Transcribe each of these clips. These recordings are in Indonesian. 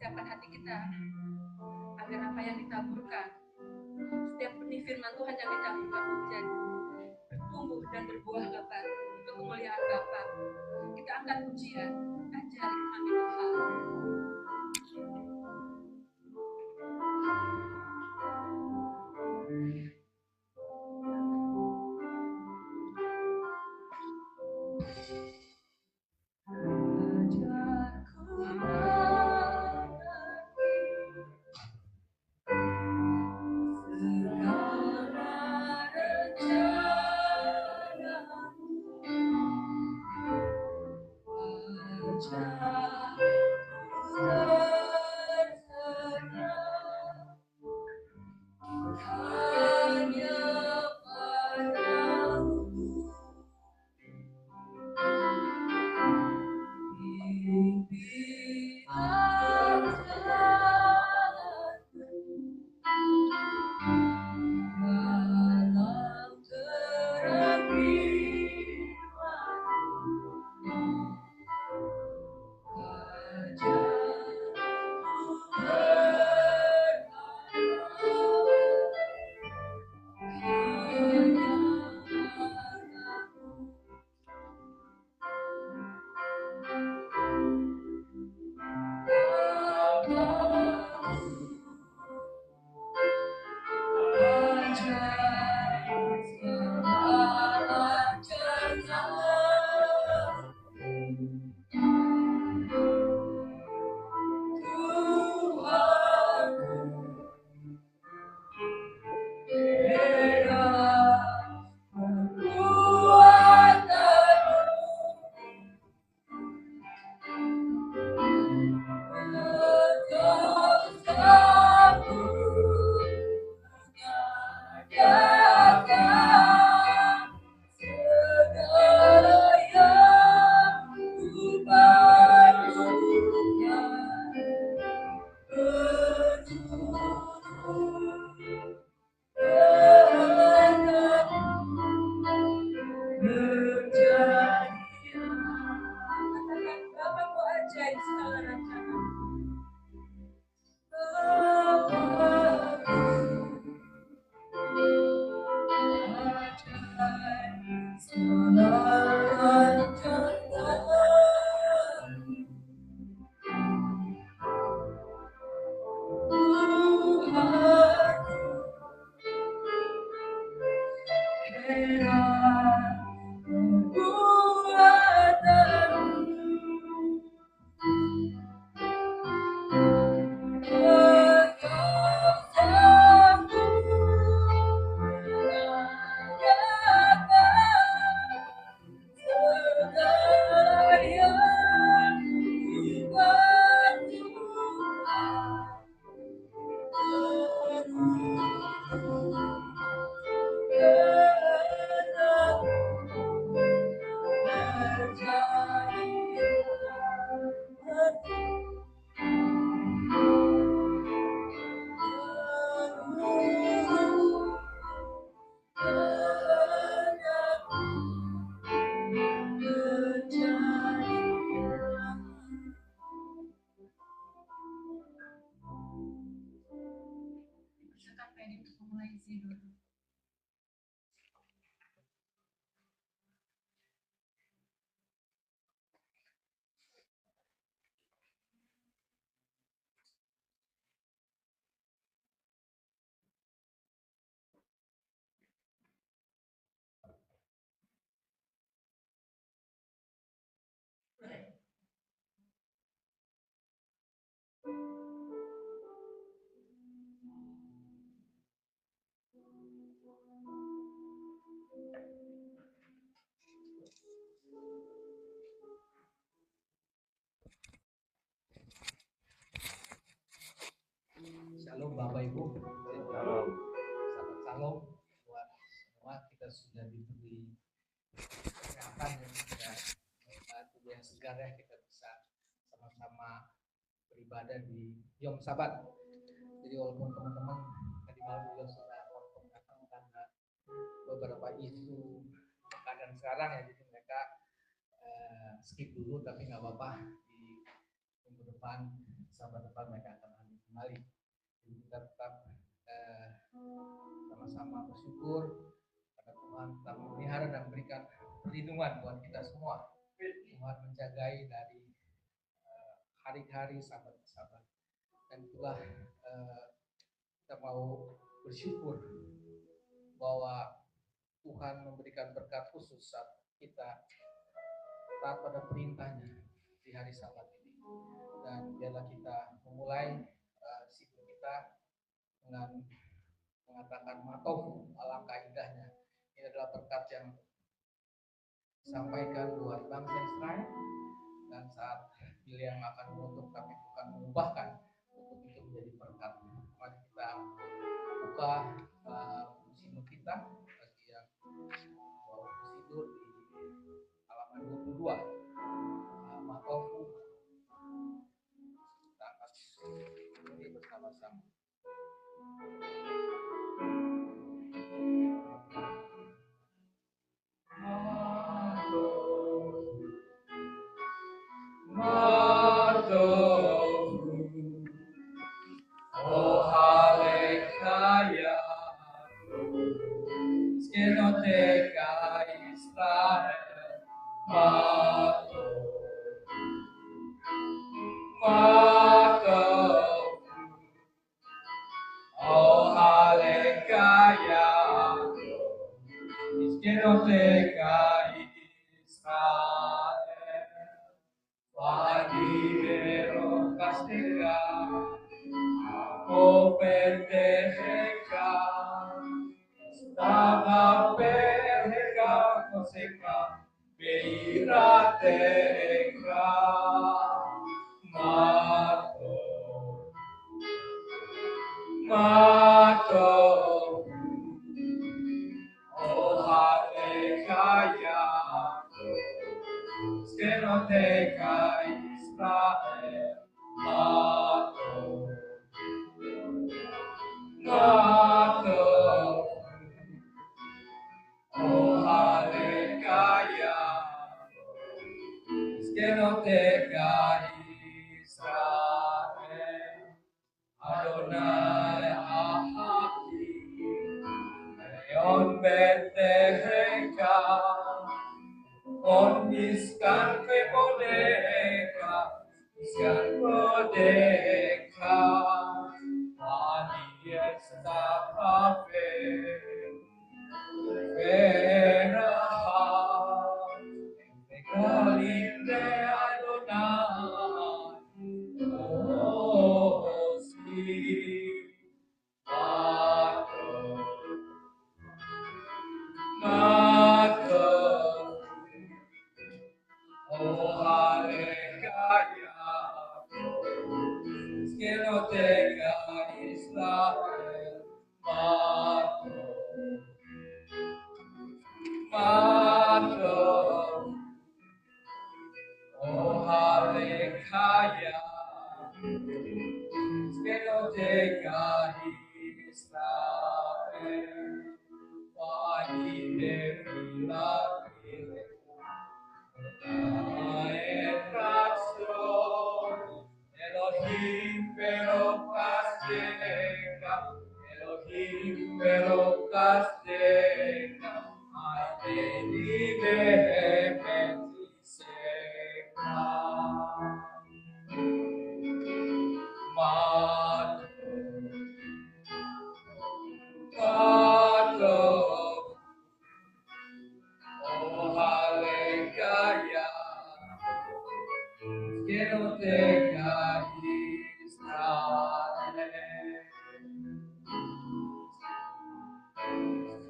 siapkan hati kita agar apa yang ditaburkan, setiap benih firman Tuhan yang ditaburkan menjadi bertumbuh dan berbuah lebat untuk kemuliaan Bapa. Kita angkat pujian, ajari kami Tuhan. Shalom Bapak Ibu. Shalom. Shalom buat semua, kita sudah diberi kesehatan dan juga tubuh yang segar ya, kita bisa sama-sama beribadah di Yom Sabat. Jadi walaupun teman-teman tadi malam juga sudah datang karena beberapa isu keadaan sekarang ya, jadi mereka skip dulu, tapi nggak apa-apa, di minggu depan sahabat depan mereka akan hadir kembali. Jadi kita tetap sama-sama bersyukur karena Tuhan telah memelihara dan memberikan perlindungan buat kita semua. Tuhan menjagai dari hari-hari sahabat-sahabat, dan itulah kita mau bersyukur bahwa Tuhan memberikan berkat khusus saat kita taat pada perintahnya di hari Sabat ini. Dan biarlah kita memulai siklus kita dengan mengatakan matofu, alangkah indahnya. Ini adalah berkat yang disampaikan buat bangsa Israel, dan saat William akan menutup, tapi Tuhan mengubahkan untuk itu menjadi berkat. Mari kita buka musim kita bagi yang mau tidur di halaman 22. Matofu, kita akan ini bersama-sama. Oh Halekaya, Skenoteka Israel, oh Halekaya, Skenoteka Israel, Vanivero Castega, O Perteca, Stava Perteca, Coseca, Beirateca, Mato, O Halekaya, Skenoteka Israel, Mato, oh Halekaya, Skenoteka Israel, Adonai Ahaki, Leon Beteheka, On iskan pepodeka, iskan podeka, Mani esta pape, Veraha, Mekalinde Adonai, Osi, Mato, oh Halekaya, Skenoteka Israel, Mato, oh Halekaya, Skenoteka Israel, Vani Devila Vile, Elohim Perocasteka, Elohim Perocasteka, Aiteni Behemetiseka, Mato, oh Halekaya, Skenoteka Israel,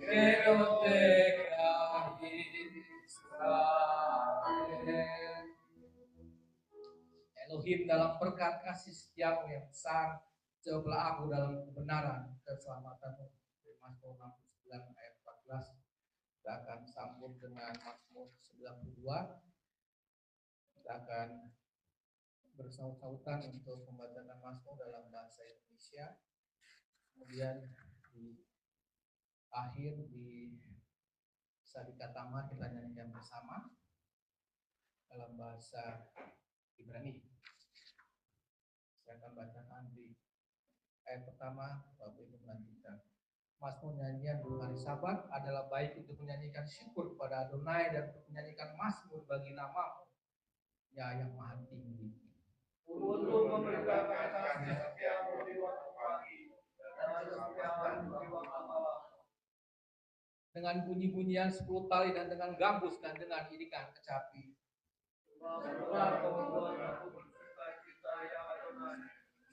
Skenoteka Israel. Elohim dalam berkat kasih setiamu yang besar, jawablah aku dalam kebenaran keselamatanmu. Mazmur 69 ayat 14. Kita akan sambung dengan Mazmur 92. Kita akan bersaut-sautan untuk membacakan Mazmur dalam bahasa Indonesia. Kemudian di akhir di Sadikatama kita nyanyikan bersama dalam bahasa Ibrani. Saya akan bacakan di ayat pertama, Bapak Ibu melanjutkan. Mazmur nyanyian di hari Sabat adalah baik untuk menyanyikan syukur kepada Adonai dan untuk menyanyikan mazmur bagi nama Ya yang Maha Tinggi. Untuk memberitakan kasih setiamu di waktu pagi dan kesetiaanmu di waktu malam. Dengan bunyi-bunyian 10 tali dan dengan gambus dan dengan iringan kecapi. Sebab kau membuat aku bersuka-cita ya Adonai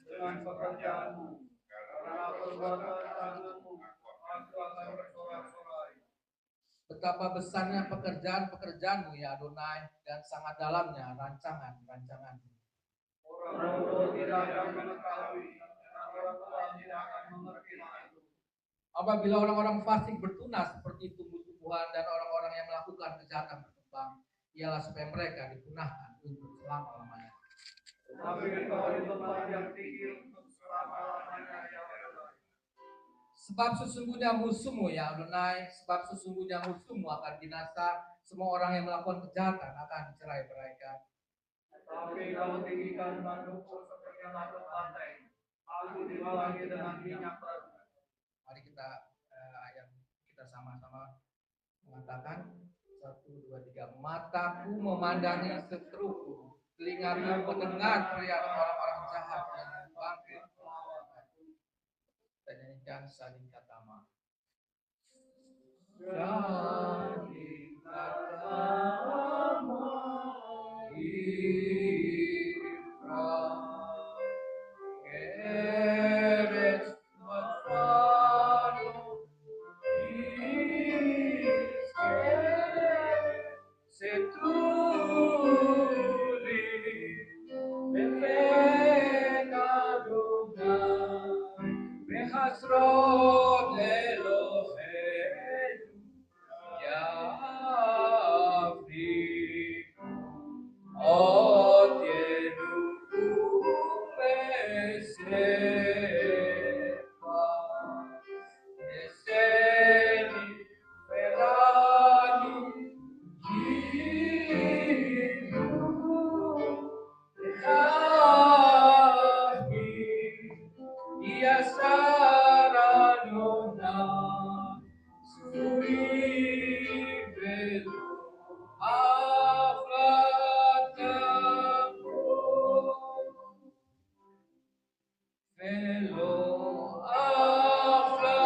dengan pekerjaanmu, karena perbuatan tanganmu aku akan bersorak-sorai. Betapa besarnya pekerjaan-pekerjaanmu ya Adonai, dan sangat dalamnya rancangan-rancanganmu. Orang bodoh tidak akan mengetahui, dan orang tua tidak akan mengerti hal itu. Apabila orang-orang fasik bertunas seperti tumbuh-tumbuhan dan orang-orang yang melakukan kejahatan berkembang, ialah supaya mereka dipunahkan untuk selama-lamanya. Tapi engkau di tempat yang tinggi untuk selama-lamanya ya Adonai. Sebab sesungguhnya musuhmu ya Adonai, sebab sesungguhnya musuhmu akan binasa, semua orang yang melakukan kejahatan akan dicerai-beraikan. Tapi kau tinggikan tandukku seperti tanduk pantai, aku dibawahi dengan minyak baru. Mari kita sama-sama mengatakan 1, 2, 3. Mataku memandangi seteruku, telingaku mendengar teriak orang-orang jahat yang bangkit. Kita nyanyikan Saling Katama. Saling Katama Ifra Keres Matfano Setuli Befekaduna Behasrod Elohim Yafri Otienu Mesefa Eseni Ferani Jiru Etahi Ia Saranona Suri Belu Afatamu Velo Afatamu.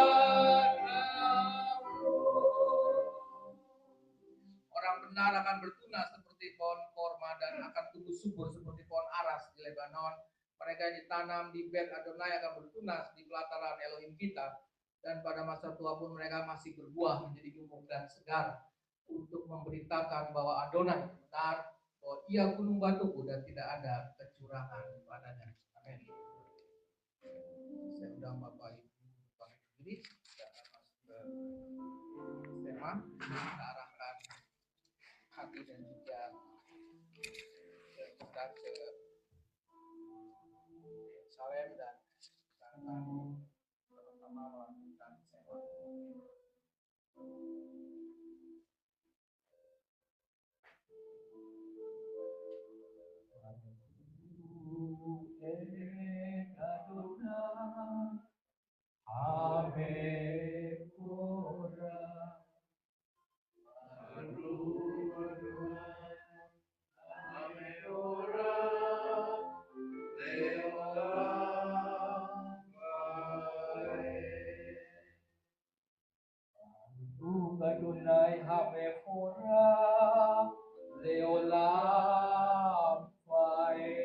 Orang benar akan bertunas seperti pohon korma dan akan tumbuh subur seperti pohon aras di Lebanon. Mereka yang ditanam di Bet Adonai akan bertunas di pelataran Elohim kita. Dan pada masa tua pun mereka masih berbuah menjadi gemuk dan segar untuk memberitakan bahwa Adonai benar, bahwa ia gunung batuku dan tidak ada kecurangan padanya. Amin. Saya undang Bapak Ibu bangkit berdiri, kita akan masuk ke tema, kita arahkan hati dan juga kita ke Salem dan kita akan sama-sama melakukan sewa. Adonai Hamefora Leolam Fae.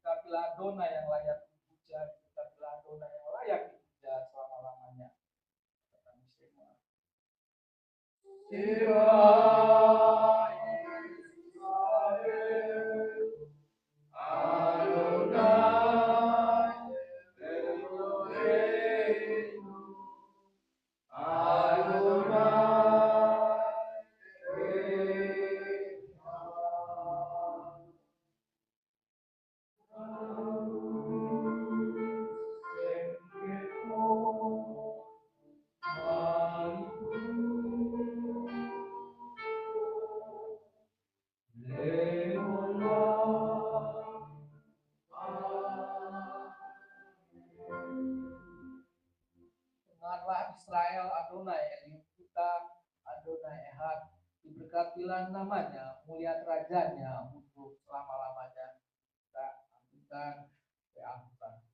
Katakanlah Adonai yang layak dipuja, katakanlah Adonai yang layak dipuja selama-lamanya. Kami semua. Adonai Eloheinu Allah Israel Adonai Elohim kita Adonai Ehad, diberkatilah namanya, mulia kerajanya untuk selama-lamanya. Kita ambilkan Be'amta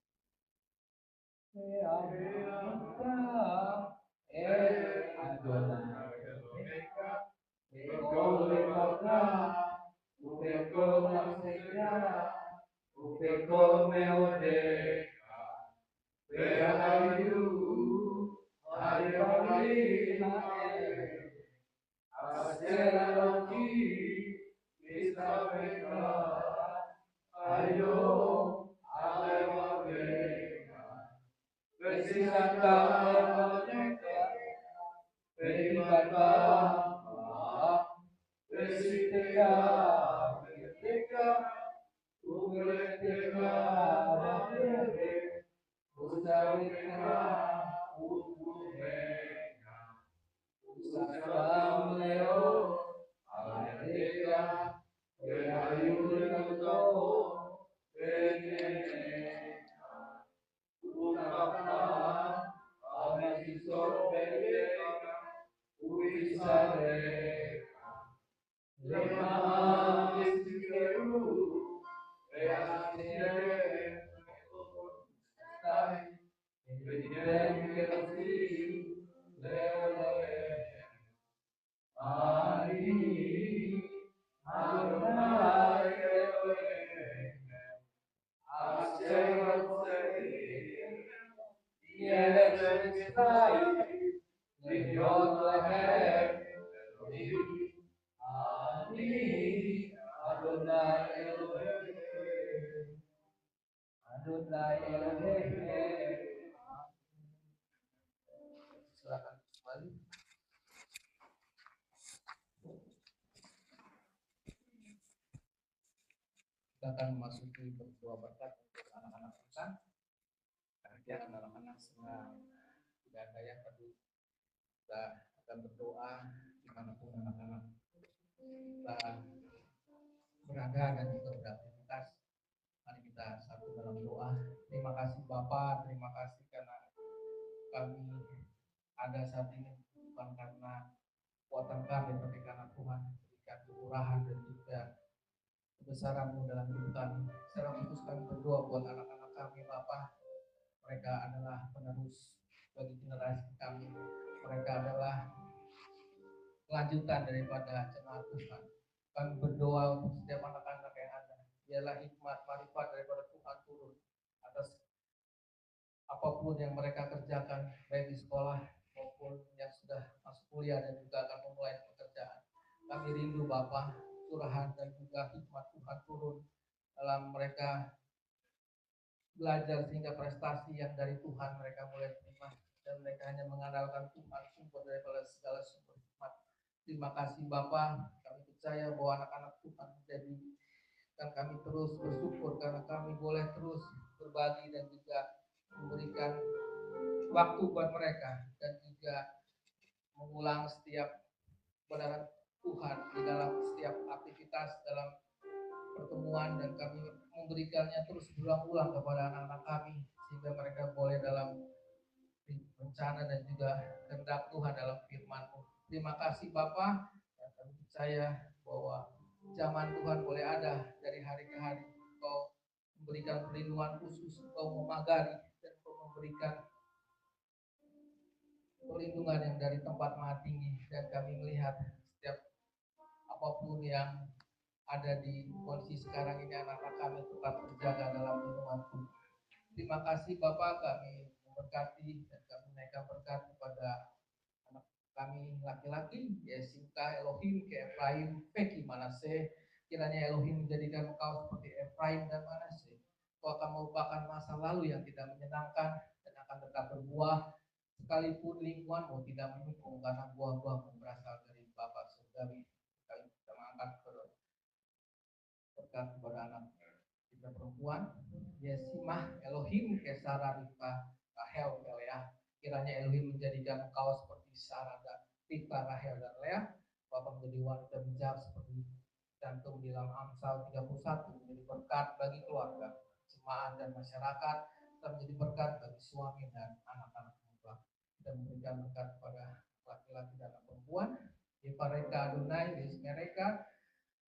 Adonai Silakan kembali. Kita akan memasuki berdoa berkat untuk anak-anak kita. Kemudian anak-anak senang tidak ada yang perlu. Kita akan berdoa dimanapun anak-anak kita berada dan juga beraktivitas. Mari kita satu dalam doa. Terima kasih Bapa, terima kasih karena kami ada saat ini bukan karena kuatan kami, tapi karena Tuhan berikan kemurahan dan juga kebesaran-Mu dalam hidup kami. Secara khusus kami berdoa buat anak-anak kami Bapa. Mereka adalah penerus bagi generasi kami. Mereka adalah kelanjutan daripada jemaat Tuhan. Kami berdoa untuk setiap anak-anak yang ada. Biarlah hikmat marifat daripada Tuhan turun atas apapun yang mereka kerjakan, baik di sekolah maupun yang sudah masuk kuliah dan juga akan memulai pekerjaan. Kami rindu Bapa, curahan dan juga hikmat Tuhan turun dalam mereka belajar sehingga prestasi yang dari Tuhan mereka mulai terima dan mereka hanya mengandalkan Tuhan sumber daripada segala sumber hikmat. Terima kasih Bapa, kami percaya bahwa anak-anak Tuhan menjadi dan kami terus bersyukur karena kami boleh terus berbagi dan juga memberikan waktu buat mereka dan juga mengulang setiap kebenaran Tuhan di dalam setiap aktivitas dalam pertemuan, dan kami memberikannya terus berulang-ulang kepada anak-anak kami sehingga mereka boleh dalam rencana dan juga kehendak Tuhan dalam firman-Mu. Terima kasih Bapa, dan kami percaya bahwa zaman Tuhan boleh ada dari hari ke hari. Engkau memberikan perlindungan khusus, Engkau memagari dan Engkau memberikan perlindungan yang dari tempat maha tinggi, dan kami melihat setiap apapun yang ada di kondisi sekarang ini anak-anak kami tetap terjaga dalam lindungan-Mu. Terima kasih Bapak, kami memberkati dan kami menaikkan berkat kepada anak kami laki-laki, Yesinta Elohim ke Efraim Peki Manase. Kiranya Elohim menjadikan engkau seperti Efraim dan Manase. Kau akan melupakan masa lalu yang tidak menyenangkan dan akan tetap berbuah sekalipun lingkunganmu tidak mendukung, karena buah-buahmu berasal dari Bapa surgawi. Kami kita mengangkat berkat kepada anak kita perempuan, Yesimah Elohim ke Sarah Rifka Rahel ke Lea. Kiranya Elohim menjadikan engkau seperti Sarah dan Rifka Rahel dan Lea. Bapak menjadi wanita bijak seperti cantum di dalam Amsal 31, menjadi berkat bagi keluarga, jemaat dan masyarakat, dan menjadi berkat bagi suami dan anak-anak. Kita Des mereka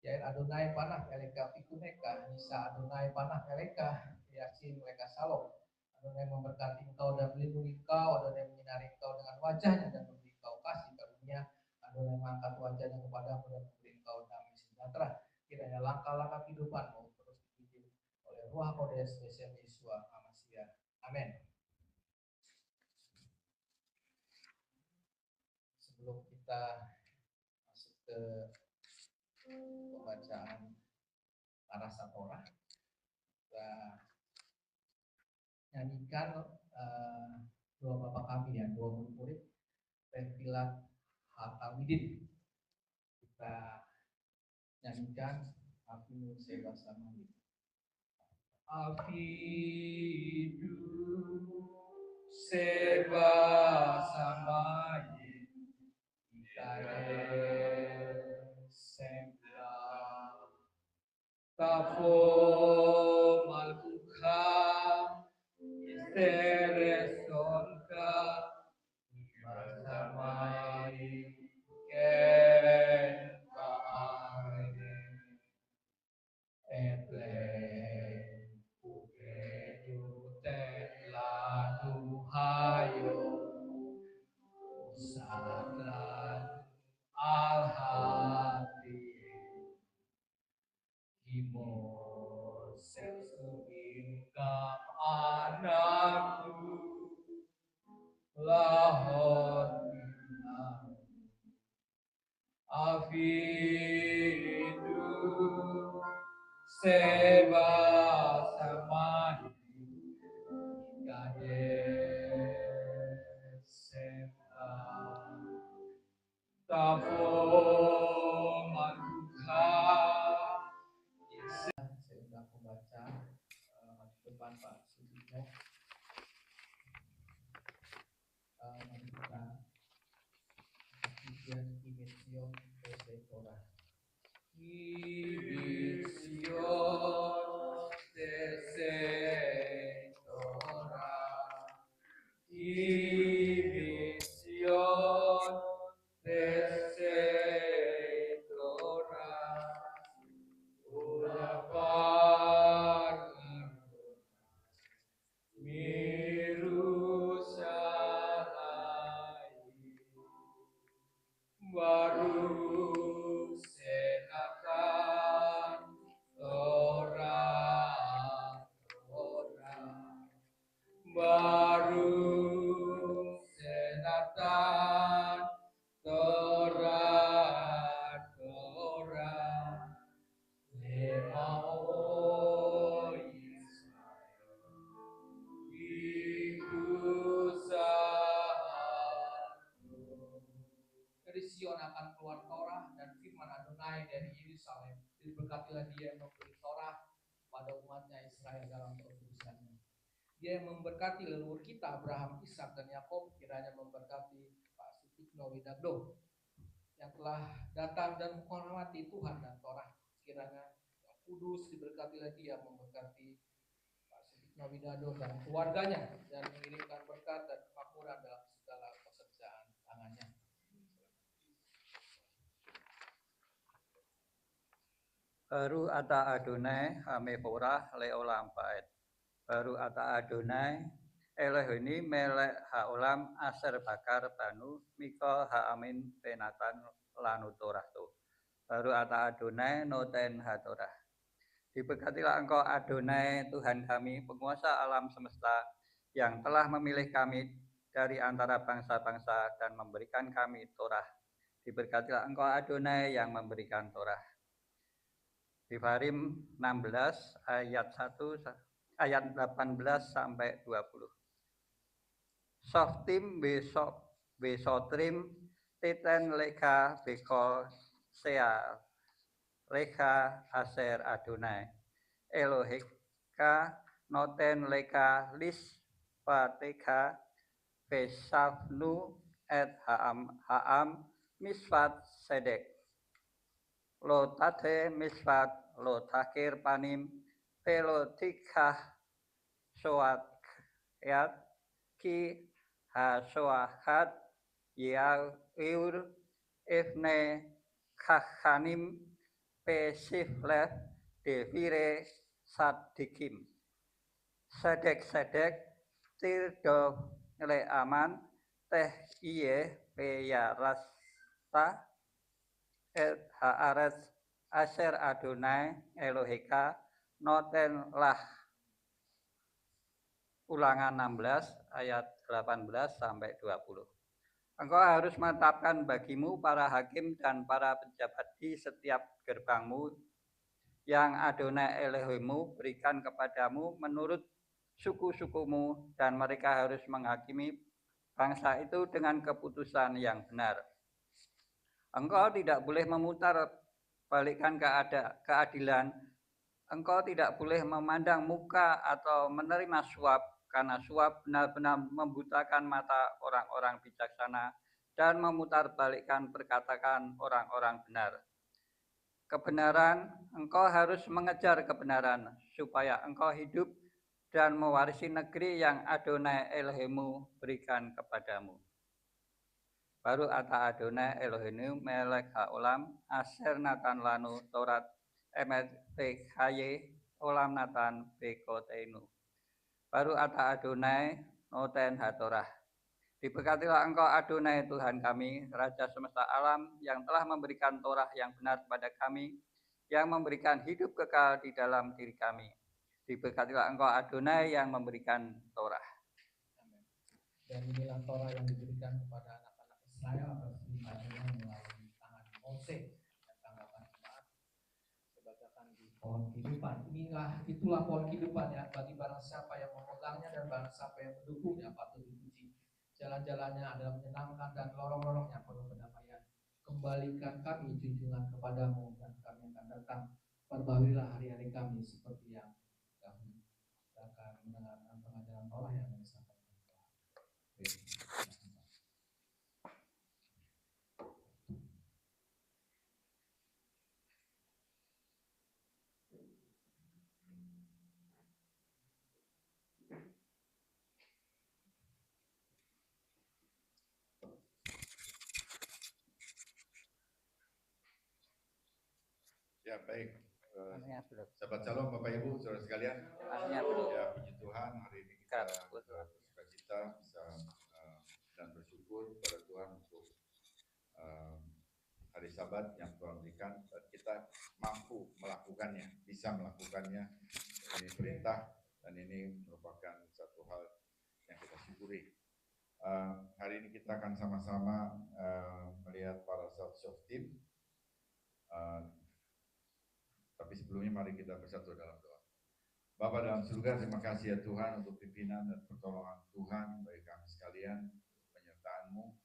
Yair Adonai panah eleka fikumeka, Nisa Adonai panah eleka, Yasin mereka salom. Adonai memberkati engkau dan melindungi engkau, Adonai menyinari engkau dengan wajahnya dan memberi engkau kasih karunia. Adonai mengangkat wajahnya kepadamu dan memberi engkau damai sejahtera. Kiranya langkah-langkah kehidupanmu terus dipimpin oleh Ruach Kodes Besem Yesua Hamasiah. Amin. Sebelum kita masuk ke pembacaan Parashat Torah, kita nyanyikan dua bapak kami ya, dua murid Penfilat Hatamidin. Kita nyanyikan Afinu Seba Samani. Afinu Seba Samani Ikare Sembla Tafo Malkuka Teresonka Masamai Ken Paane Etle Ukedu Tetla Duhayo Sadran Al-Hati Imo Sesubingkam anakku Lahon Afidu Seba Samani Kade Seba Tafo Maduka. Saya sudah membaca depan Pak Sudikno. Mari kita Kibian Kibision Pese Torah. Kibision Pese Torah. Kibision Pese Torah. Ulapan Miru Salai Baru Senatan Torah Baru Senatan Torah Lemao dari Sion akan keluar Torah dan firman Adonai dari Yerusalem. Diberkatilah dia yang memberi Torah pada umatnya Israel dalam perutusannya. Dia yang memberkati leluhur kita Abraham, Ishak dan Yakub, kiranya memberkati Pak Sutikno Widagdo yang telah datang dan menghormati Tuhan dan Torah. Kiranya yang kudus diberkatilah dia memberkati Pak Sutikno Widagdo dan keluarganya dan mengirimkan berkat dan kemakmuran dalam segala pekerjaan tangannya. Baru ata Adonai Hamevorah leolam paet. Baru ata Adonai Elohini melek haolam aser bakar banu miko haamin penatan lanu torahto. Baru ata Adonai noten hatorah. Diberkatilah engkau Adonai Tuhan kami penguasa alam semesta yang telah memilih kami dari antara bangsa-bangsa dan memberikan kami Torah. Diberkatilah engkau Adonai yang memberikan Torah. Devarim 16 ayat 18 sampai 20. Softim besotrim titen leka beko sea leka aser Adonai Eloheka noten leka lis pateka besafnu et haam misfat sedek lo tate misfat lo takir panim pelo tikah soat yat ki ha soahat yaur ifne Kahanim pesiflet devire sadikim. Sedek tirdo le aman teh iye peyarasta et haaret aser Adonai Eloheka noten lah. Ulangan 16 ayat 18 sampai 20. Engkau harus menetapkan bagimu para hakim dan para pejabat di setiap gerbangmu yang Adonai Elohimmu berikan kepadamu menurut suku-sukumu, dan mereka harus menghakimi bangsa itu dengan keputusan yang benar. Engkau tidak boleh memutar balikkan keadilan. Engkau tidak boleh memandang muka atau menerima suap, karena suap benar-benar membutakan mata orang-orang bijaksana dan memutar balikkan perkataan orang-orang benar. Kebenaran, engkau harus mengejar kebenaran supaya engkau hidup dan mewarisi negeri yang Adonai Elohimmu berikan kepadamu. Baru ata Adonai Elohimmu melek haolam aser natan lanu Torat emet pekhaye olam natan pekoteinu. Baru ata Adonai noten hatorah. Diberkatilah engkau Adonai Tuhan kami, Raja semesta alam, yang telah memberikan Torah yang benar kepada kami, yang memberikan hidup kekal di dalam diri kami. Diberkatilah engkau Adonai yang memberikan Torah. Amin. Dan inilah Torah yang diberikan kepada anak-anak Israel atas perintahnya melalui tangan Mose dan tanggapan jemaat sebagaimana di pohon kehidupan. Itulah pohon kehidupan ya, bagi barang siapa yang memegangnya dan barang siapa yang mendukungnya patut dipuji. Jalan-jalannya adalah menyenangkan dan lorong-lorongnya penuh kedamaian. Kembalikan kami junjungan kepadamu dan kami akan datang. Perbaharilah hari-hari kami seperti yang dahulu. Kita akan mendengarkan pengajaran Torah yang disampaikan Tuhan. Ya, baik. Sahabat Shalom, Bapak Ibu, saudara sekalian. Ya, puji Tuhan, hari ini kita bersuka cita bisa dan bersyukur kepada Tuhan untuk hari Sabat yang Tuhan berikan, dan kita mampu melakukannya, bisa melakukannya. Ini perintah dan ini merupakan satu hal yang kita syukuri. Hari ini kita akan sama-sama melihat para self team. Tapi sebelumnya mari kita bersatu dalam doa. Bapa dalam surga, terima kasih ya Tuhan untuk pimpinan dan pertolongan Tuhan bagi kami sekalian, penyertaan-Mu.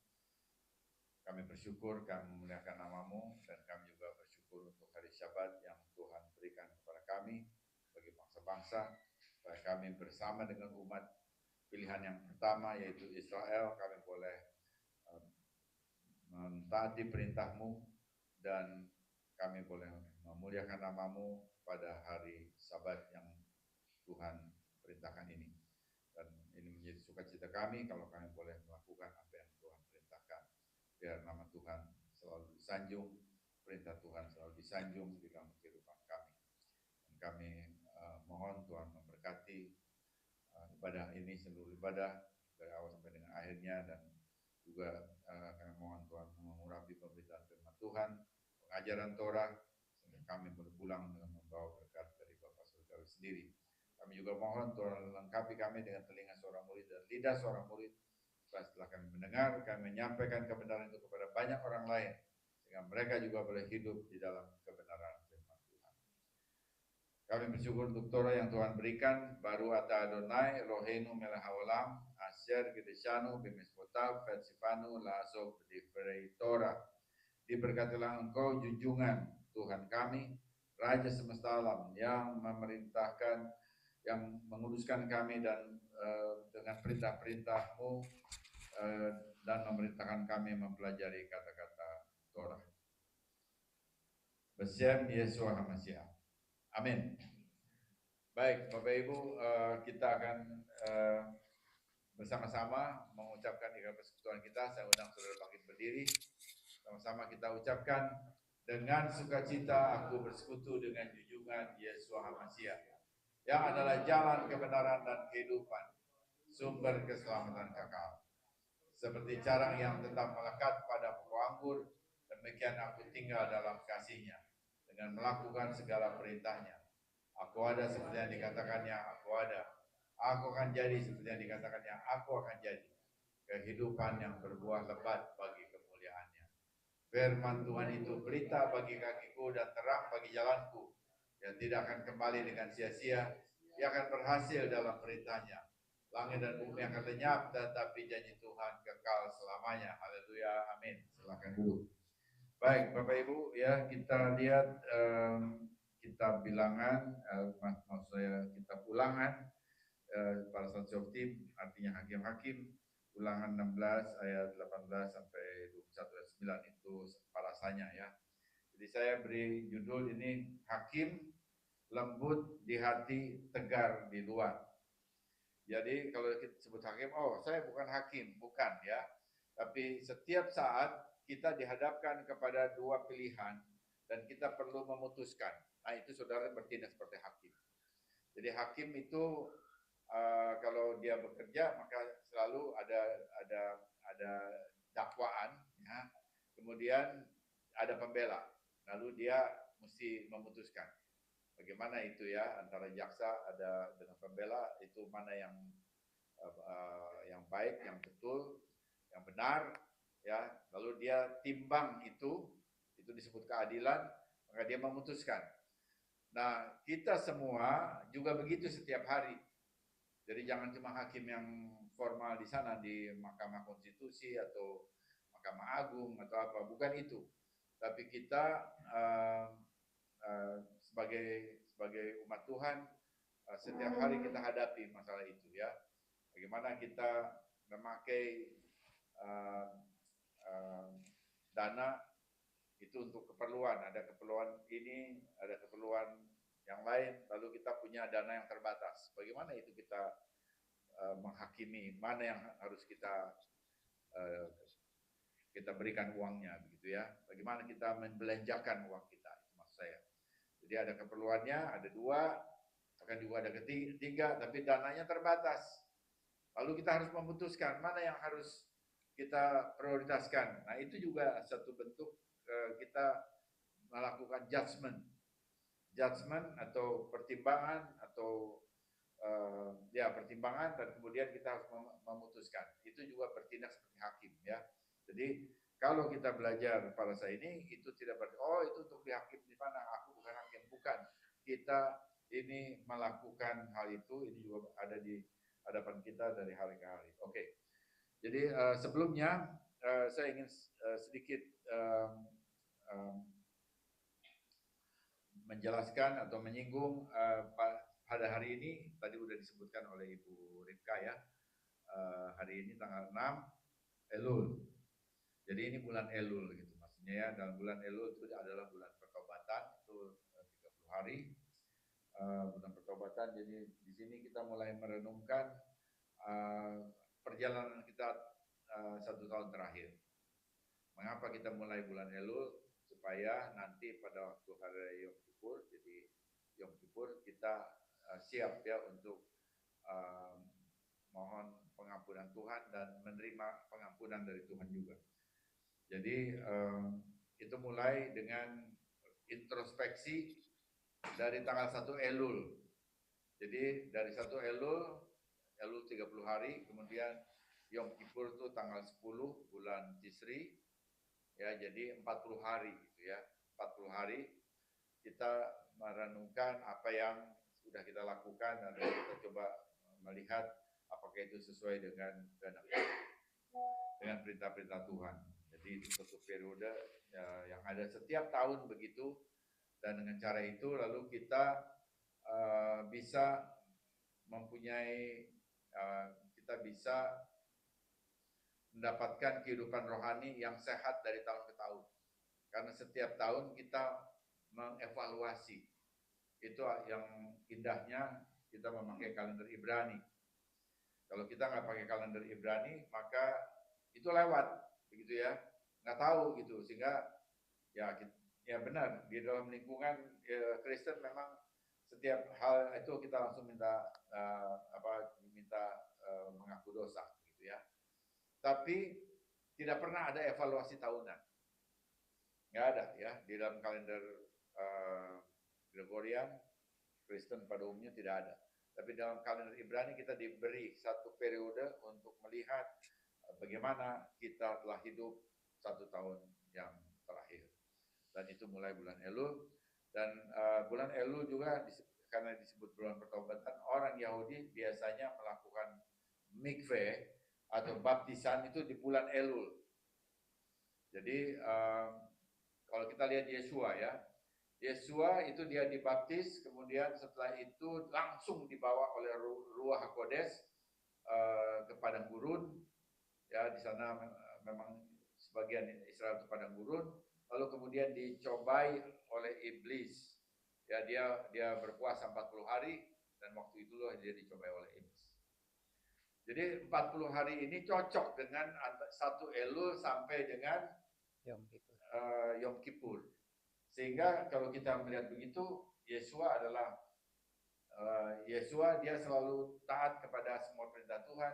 Kami bersyukur, kami memuliakan nama-Mu, dan kami juga bersyukur untuk hari Syabat yang Tuhan berikan kepada kami bagi bangsa-bangsa, supaya kami bersama dengan umat pilihan yang pertama yaitu Israel, kami boleh mentaati perintah-Mu dan kami boleh memuliakan nama-Mu pada hari Sabat yang Tuhan perintahkan ini. Dan ini menjadi sukacita kami kalau kami boleh melakukan apa yang Tuhan perintahkan. Biar nama Tuhan selalu disanjung, perintah Tuhan selalu disanjung di dalam kehidupan kami. Dan kami mohon Tuhan memberkati ibadah ini, seluruh ibadah dari awal sampai dengan akhirnya, dan juga kami mohon Tuhan mengurapi pemberitaan firman Tuhan, pengajaran Torah, sehingga kami boleh pulang dengan membawa berkat dari Bapa Surgawi sendiri. Kami juga mohon Tuhan lengkapi kami dengan telinga seorang murid dan lidah seorang murid, supaya setelah kami mendengar, kami menyampaikan kebenaran itu kepada banyak orang lain, sehingga mereka juga boleh hidup di dalam kebenaran firman Tuhan. Kami bersyukur untuk Torah yang Tuhan berikan. Baru ata Adonai Eloheinu melech haolam asher gedeshanu b'mitzvotav v'tzivanu la'asok b'divrei Torah. Diberkatilah Engkau junjungan Tuhan kami, Raja semesta alam, yang memerintahkan, yang menguduskan kami dan dengan perintah-perintah-Mu dan memerintahkan kami mempelajari kata-kata Torah. Besem Yeshua HaMashiach. Amin. Baik, Bapak Ibu, kita akan bersama-sama mengucapkan ibadah persekutuan kita. Saya undang saudara bangkit berdiri. Sama-sama kita ucapkan Dengan sukacita aku bersekutu dengan junjungan Yesus HaMashiach, yang adalah jalan kebenaran dan kehidupan, sumber keselamatan kekal. Seperti carang yang tetap melekat pada pokok anggur, demikian aku tinggal dalam kasih-Nya, dengan melakukan segala perintahnya. Aku ada seperti yang dikatakannya, aku ada. Aku akan jadi seperti yang dikatakannya, aku akan jadi. Kehidupan yang berbuah lebat bagi kemuliaan-Nya. Firman Tuhan itu pelita bagi kakiku dan terang bagi jalanku, yang tidak akan kembali dengan sia-sia. Ia akan berhasil dalam perintahnya. Langit dan bumi akan lenyap, tetapi janji Tuhan kekal selamanya. Haleluya, amin. Silakan dulu. Baik, Bapak Ibu, ya kita lihat kitab Bilangan, maksud saya kitab Ulangan, para tim artinya hakim-hakim, Ulangan 16 ayat 18 sampai 21 ayat 9 itu parasanya ya. Jadi saya beri judul ini hakim lembut di hati, tegar di luar. Jadi kalau kita sebut hakim, oh saya bukan hakim, bukan ya. Tapi setiap saat kita dihadapkan kepada dua pilihan dan kita perlu memutuskan. Nah itu saudara bertindak seperti hakim. Jadi hakim itu kalau dia bekerja maka selalu ada dakwaan, ya. Kemudian ada pembela, lalu dia mesti memutuskan. Bagaimana itu ya antara jaksa ada dengan pembela itu mana yang baik, yang betul, yang benar, ya. Lalu dia timbang itu disebut keadilan, maka dia memutuskan. Nah, kita semua juga begitu setiap hari. Jadi jangan cuma hakim yang formal di sana di Mahkamah Konstitusi atau Mahkamah Agung atau apa, bukan itu. Tapi kita sebagai umat Tuhan setiap hari kita hadapi masalah itu ya. Bagaimana kita memakai dana itu untuk keperluan, ada keperluan ini, ada keperluan yang lain, lalu kita punya dana yang terbatas. Bagaimana itu kita menghakimi mana yang harus kita berikan uangnya, begitu ya? Bagaimana kita membelanjakan uang kita, itu maksud saya. Jadi ada keperluannya, ada dua, akan juga ada ketiga, tapi dananya terbatas. Lalu kita harus memutuskan mana yang harus kita prioritaskan. Nah itu juga satu bentuk kita melakukan judgment atau pertimbangan atau pertimbangan dan kemudian kita harus memutuskan. Itu juga bertindak seperti hakim ya. Jadi kalau kita belajar parasa ini itu tidak berarti itu untuk dihakim di mana, aku bukan hakim, bukan. Kita ini melakukan hal itu, ini juga ada di hadapan kita dari hari ke hari. Oke. Jadi sebelumnya saya ingin sedikit menjelaskan atau menyinggung pada hari ini tadi sudah disebutkan oleh Ibu Rifka ya. Hari ini tanggal 6 Elul. Jadi ini bulan Elul gitu maksudnya ya. Dalam bulan Elul itu adalah bulan pertobatan, itu 30 hari bulan pertobatan. Jadi di sini kita mulai merenungkan perjalanan kita 1 tahun terakhir. Mengapa kita mulai bulan Elul? Supaya nanti pada waktu hari Yom Kippur, jadi Yom Kippur kita siap ya untuk mohon pengampunan Tuhan dan menerima pengampunan dari Tuhan juga. Jadi itu mulai dengan introspeksi dari tanggal 1 Elul. Jadi dari 1 Elul 30 hari, kemudian Yom Kippur itu tanggal 10 bulan Tisri, ya jadi 40 hari gitu ya. 40 hari kita merenungkan apa yang sudah kita lakukan dan kita coba melihat apakah itu sesuai dengan perintah-perintah Tuhan. Jadi itu satu periode yang ada setiap tahun begitu, dan dengan cara itu lalu kita bisa mempunyai kita bisa mendapatkan kehidupan rohani yang sehat dari tahun ke tahun. Karena setiap tahun kita mengevaluasi. Itu yang indahnya kita memakai kalender Ibrani. Kalau kita nggak pakai kalender Ibrani, maka itu lewat, begitu ya. Nggak tahu gitu, sehingga ya Ya benar, di dalam lingkungan Kristen memang setiap hal itu kita langsung minta mengaku dosa gitu ya. Tapi tidak pernah ada evaluasi tahunan. Nggak ada ya di dalam kalender Gregorian Kristen pada umumnya tidak ada. Tapi dalam kalender Ibrani kita diberi satu periode untuk melihat bagaimana kita telah hidup 1 tahun yang terakhir. Dan itu mulai bulan Elul. Dan bulan Elul juga karena disebut bulan pertobatan, orang Yahudi biasanya melakukan mikveh atau baptisan itu di bulan Elul. Jadi kalau kita lihat Yesua ya, Yesua itu dia dibaptis, kemudian setelah itu langsung dibawa oleh Ruach HaKodes ke padang gurun. Ya, di sana memang sebagian Israel itu padang gurun, lalu kemudian dicobai oleh iblis. Ya, dia berpuasa 40 hari dan waktu itu loh dia dicobai oleh iblis. Jadi 40 hari ini cocok dengan 1 Elul sampai dengan Yom Kippur. Sehingga kalau kita melihat begitu, Yesua adalah Yesua dia selalu taat kepada semua perintah Tuhan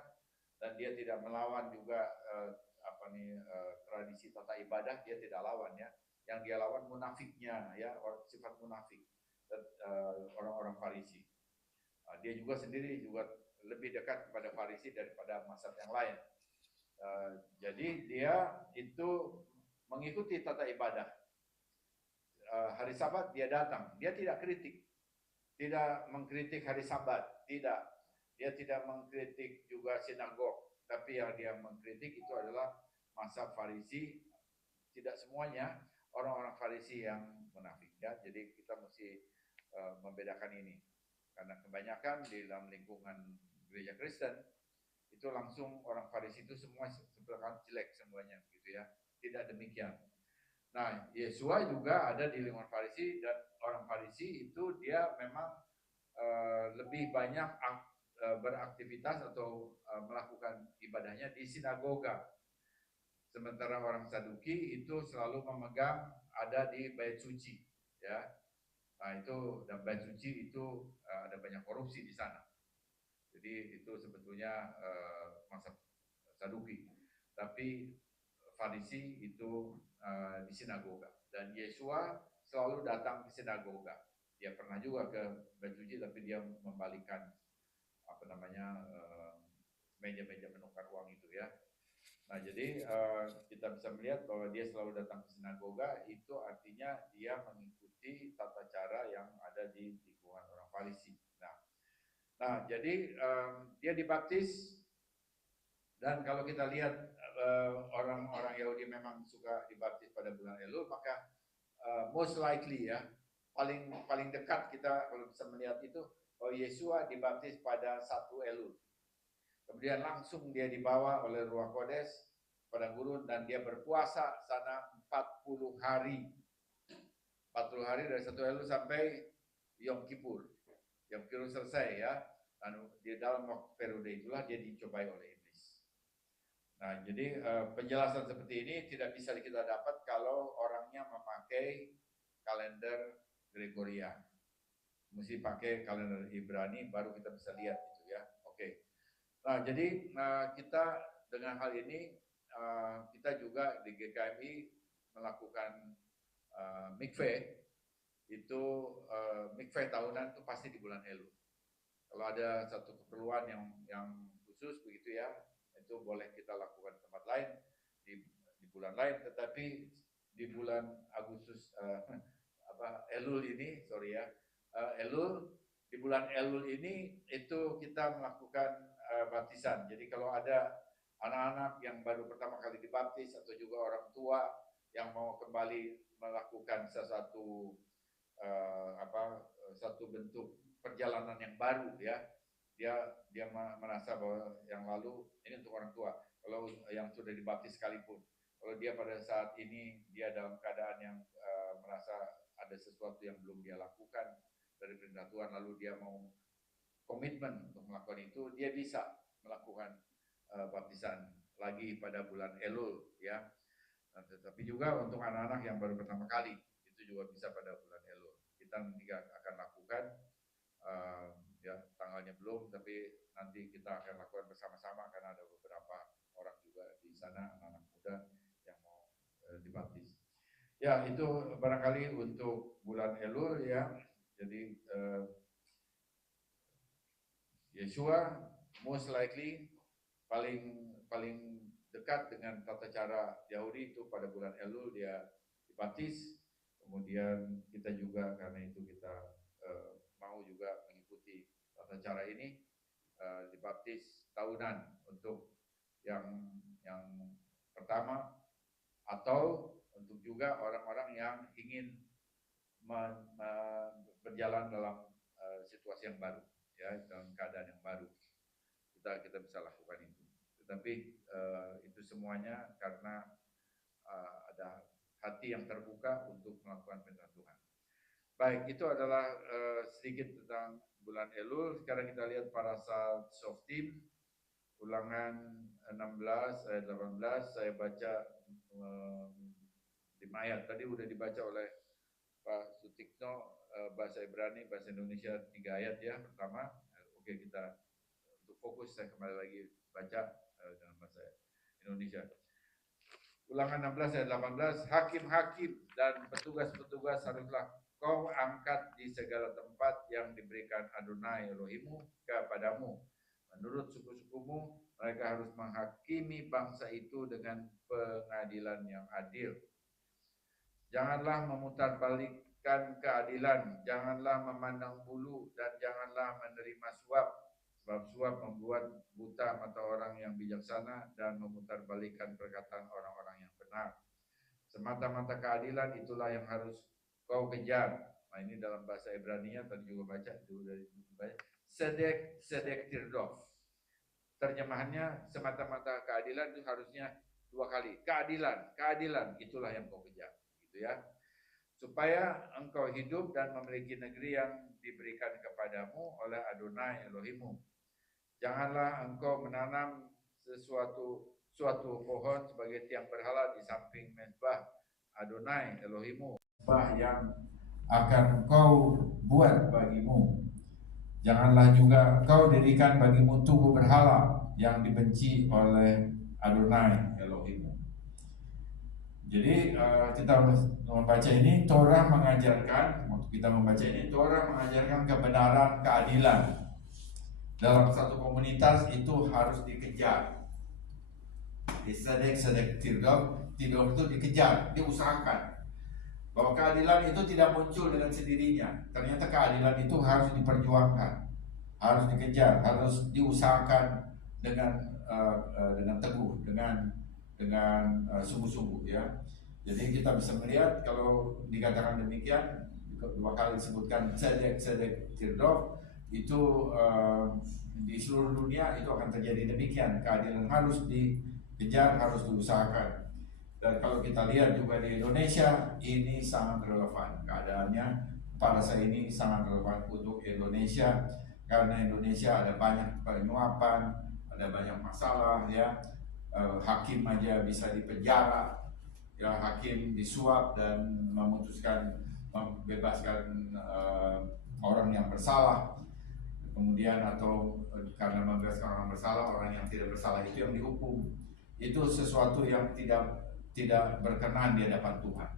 dan dia tidak melawan juga tradisi tata ibadah, dia tidak lawan ya. Yang dia lawan munafiknya ya, sifat munafik orang-orang Farisi. Dia juga sendiri juga lebih dekat kepada Farisi daripada mazhab yang lain. Jadi dia itu mengikuti tata ibadah. Hari Sabat dia datang, dia tidak kritik, tidak mengkritik hari Sabat, tidak. Dia tidak mengkritik juga sinagog, tapi yang dia mengkritik itu adalah mazhab Farisi. Tidak semuanya orang-orang Farisi yang munafik ya. Jadi kita mesti membedakan ini. Karena kebanyakan di dalam lingkungan gereja Kristen itu langsung orang Farisi itu semua sebelah jelek semuanya gitu ya. Tidak demikian. Nah, Yesua juga ada di lingkungan Farisi dan orang Farisi itu dia memang lebih banyak beraktivitas atau melakukan ibadahnya di sinagoga. Sementara orang Saduki itu selalu memegang ada di bait suci, ya. Nah itu dan bait suci itu ada banyak korupsi di sana. Jadi itu sebetulnya mazhab Saduki. Tapi Farisi itu di sinagoga dan Yesua selalu datang ke sinagoga. Dia pernah juga ke bait suci tapi dia membalikan meja-meja menukar uang itu ya. Nah jadi kita bisa melihat bahwa dia selalu datang ke sinagoga, itu artinya dia mengikuti tata cara yang ada di lingkungan orang Farisi. Nah jadi dia dibaptis dan kalau kita lihat orang-orang Yahudi memang suka dibaptis pada bulan Elul, maka most likely ya paling dekat kita kalau bisa melihat itu bahwa Yesua dibaptis pada 1 Elul. Kemudian langsung dia dibawa oleh Ruach Kodes padang gurun dan dia berpuasa sana 40 hari. 40 hari dari 1 Elul sampai Yom Kippur. Yom Kippur selesai ya. Dan di dalam waktu periode itulah dia dicobai oleh iblis. Nah, jadi penjelasan seperti ini tidak bisa kita dapat kalau orangnya memakai kalender Gregorian. Mesti pakai kalender Ibrani baru kita bisa lihat itu ya. Oke. Nah, jadi kita dengan hal ini kita juga di GKMI melakukan mikveh. Itu mikveh tahunan itu pasti di bulan Elul. Kalau ada satu keperluan yang khusus begitu ya, itu boleh kita lakukan di tempat lain di bulan lain, tetapi di bulan Agustus Elul ini, sorry ya, Elul di bulan Elul ini itu kita melakukan baptisan. Jadi kalau ada anak-anak yang baru pertama kali dibaptis atau juga orang tua yang mau kembali melakukan satu bentuk perjalanan yang baru ya, dia merasa bahwa yang lalu ini untuk orang tua. Kalau yang sudah dibaptis sekalipun, kalau dia pada saat ini dia dalam keadaan yang merasa ada sesuatu yang belum dia lakukan dari perintah Tuhan, lalu dia mau komitmen untuk melakukan itu, dia bisa melakukan baptisan lagi pada bulan Elul ya. Tetapi juga untuk anak-anak yang baru pertama kali itu itu juga bisa pada bulan Elul. Kita nanti akan lakukan, ya tanggalnya belum, tapi nanti kita akan lakukan bersama-sama karena ada beberapa orang juga di sana, anak-anak muda yang mau dibaptis. Ya, itu barangkali untuk bulan Elul ya. Jadi Yeshua most likely paling dekat dengan tata cara Yahudi itu pada bulan Elul dia dibaptis. Kemudian kita juga karena itu kita mau juga mengikuti tata cara ini, dibaptis tahunan untuk yang pertama, atau untuk juga orang-orang yang ingin berjalan dalam situasi yang baru, ya, dalam keadaan yang baru, kita bisa lakukan itu. Tetapi itu semuanya karena ada hati yang terbuka untuk melakukan perintah Tuhan. Baik, itu adalah sedikit tentang bulan Elul. Sekarang kita lihat parashat Shoftim, Ulangan 16 ayat 18. Saya baca 5 ayat. Tadi udah dibaca oleh Pak Sutikno, bahasa Ibrani, bahasa Indonesia 3 ayat ya pertama. Oke, kita untuk fokus saya kembali lagi baca dalam bahasa Indonesia. Ulangan 16 ayat 18, hakim-hakim dan petugas-petugas haruslah kau angkat di segala tempat yang diberikan Adonai Elohimmu kepadamu. Menurut suku-sukumu, mereka harus menghakimi bangsa itu dengan pengadilan yang adil. Janganlah memutarbalikkan keadilan, janganlah memandang bulu, dan janganlah menerima suap. Sebab suap membuat buta mata orang yang bijaksana dan memutarbalikkan perkataan orang-orang yang benar. Semata-mata keadilan itulah yang harus kau kejar. Nah, ini dalam bahasa Ibrani-nya tadi juga baca, itu dari baca. Sedek tirdof. Terjemahannya semata-mata keadilan itu harusnya 2 kali. Keadilan itulah yang kau kejar, gitu ya. Supaya engkau hidup dan memiliki negeri yang diberikan kepadamu oleh Adonai Elohimmu. Janganlah engkau menanam suatu pohon sebagai tiang berhala di samping mezbah Adonai Elohimmu, mezbah yang akan kau buat bagimu. Janganlah juga kau dirikan bagimu tugu berhala yang dibenci oleh Adonai Elohimmu. Jadi kita membaca ini, Torah mengajarkan, waktu kita membaca ini, Torah mengajarkan kebenaran, keadilan. Dalam satu komunitas itu harus dikejar. Di sedek tirdof itu dikejar, diusahakan. Bahwa keadilan itu tidak muncul dengan sendirinya. Ternyata keadilan itu harus diperjuangkan, harus dikejar, harus diusahakan dengan teguh, dengan sungguh-sungguh ya. Jadi kita bisa melihat kalau dikatakan demikian, 2 kali disebutkan sedek tirdof, itu di seluruh dunia itu akan terjadi demikian. Keadilan harus dikejar, harus diusahakan. Dan kalau kita lihat juga di Indonesia, ini sangat relevan keadaannya. Pada saat ini sangat relevan untuk Indonesia, karena Indonesia ada banyak penyuapan, ada banyak masalah ya. Hakim aja bisa dipenjara, ya, hakim disuap dan memutuskan membebaskan orang yang bersalah. Kemudian atau karena membebaskan orang bersalah, orang yang tidak bersalah itu yang dihukum. Itu sesuatu yang tidak berkenan di hadapan Tuhan.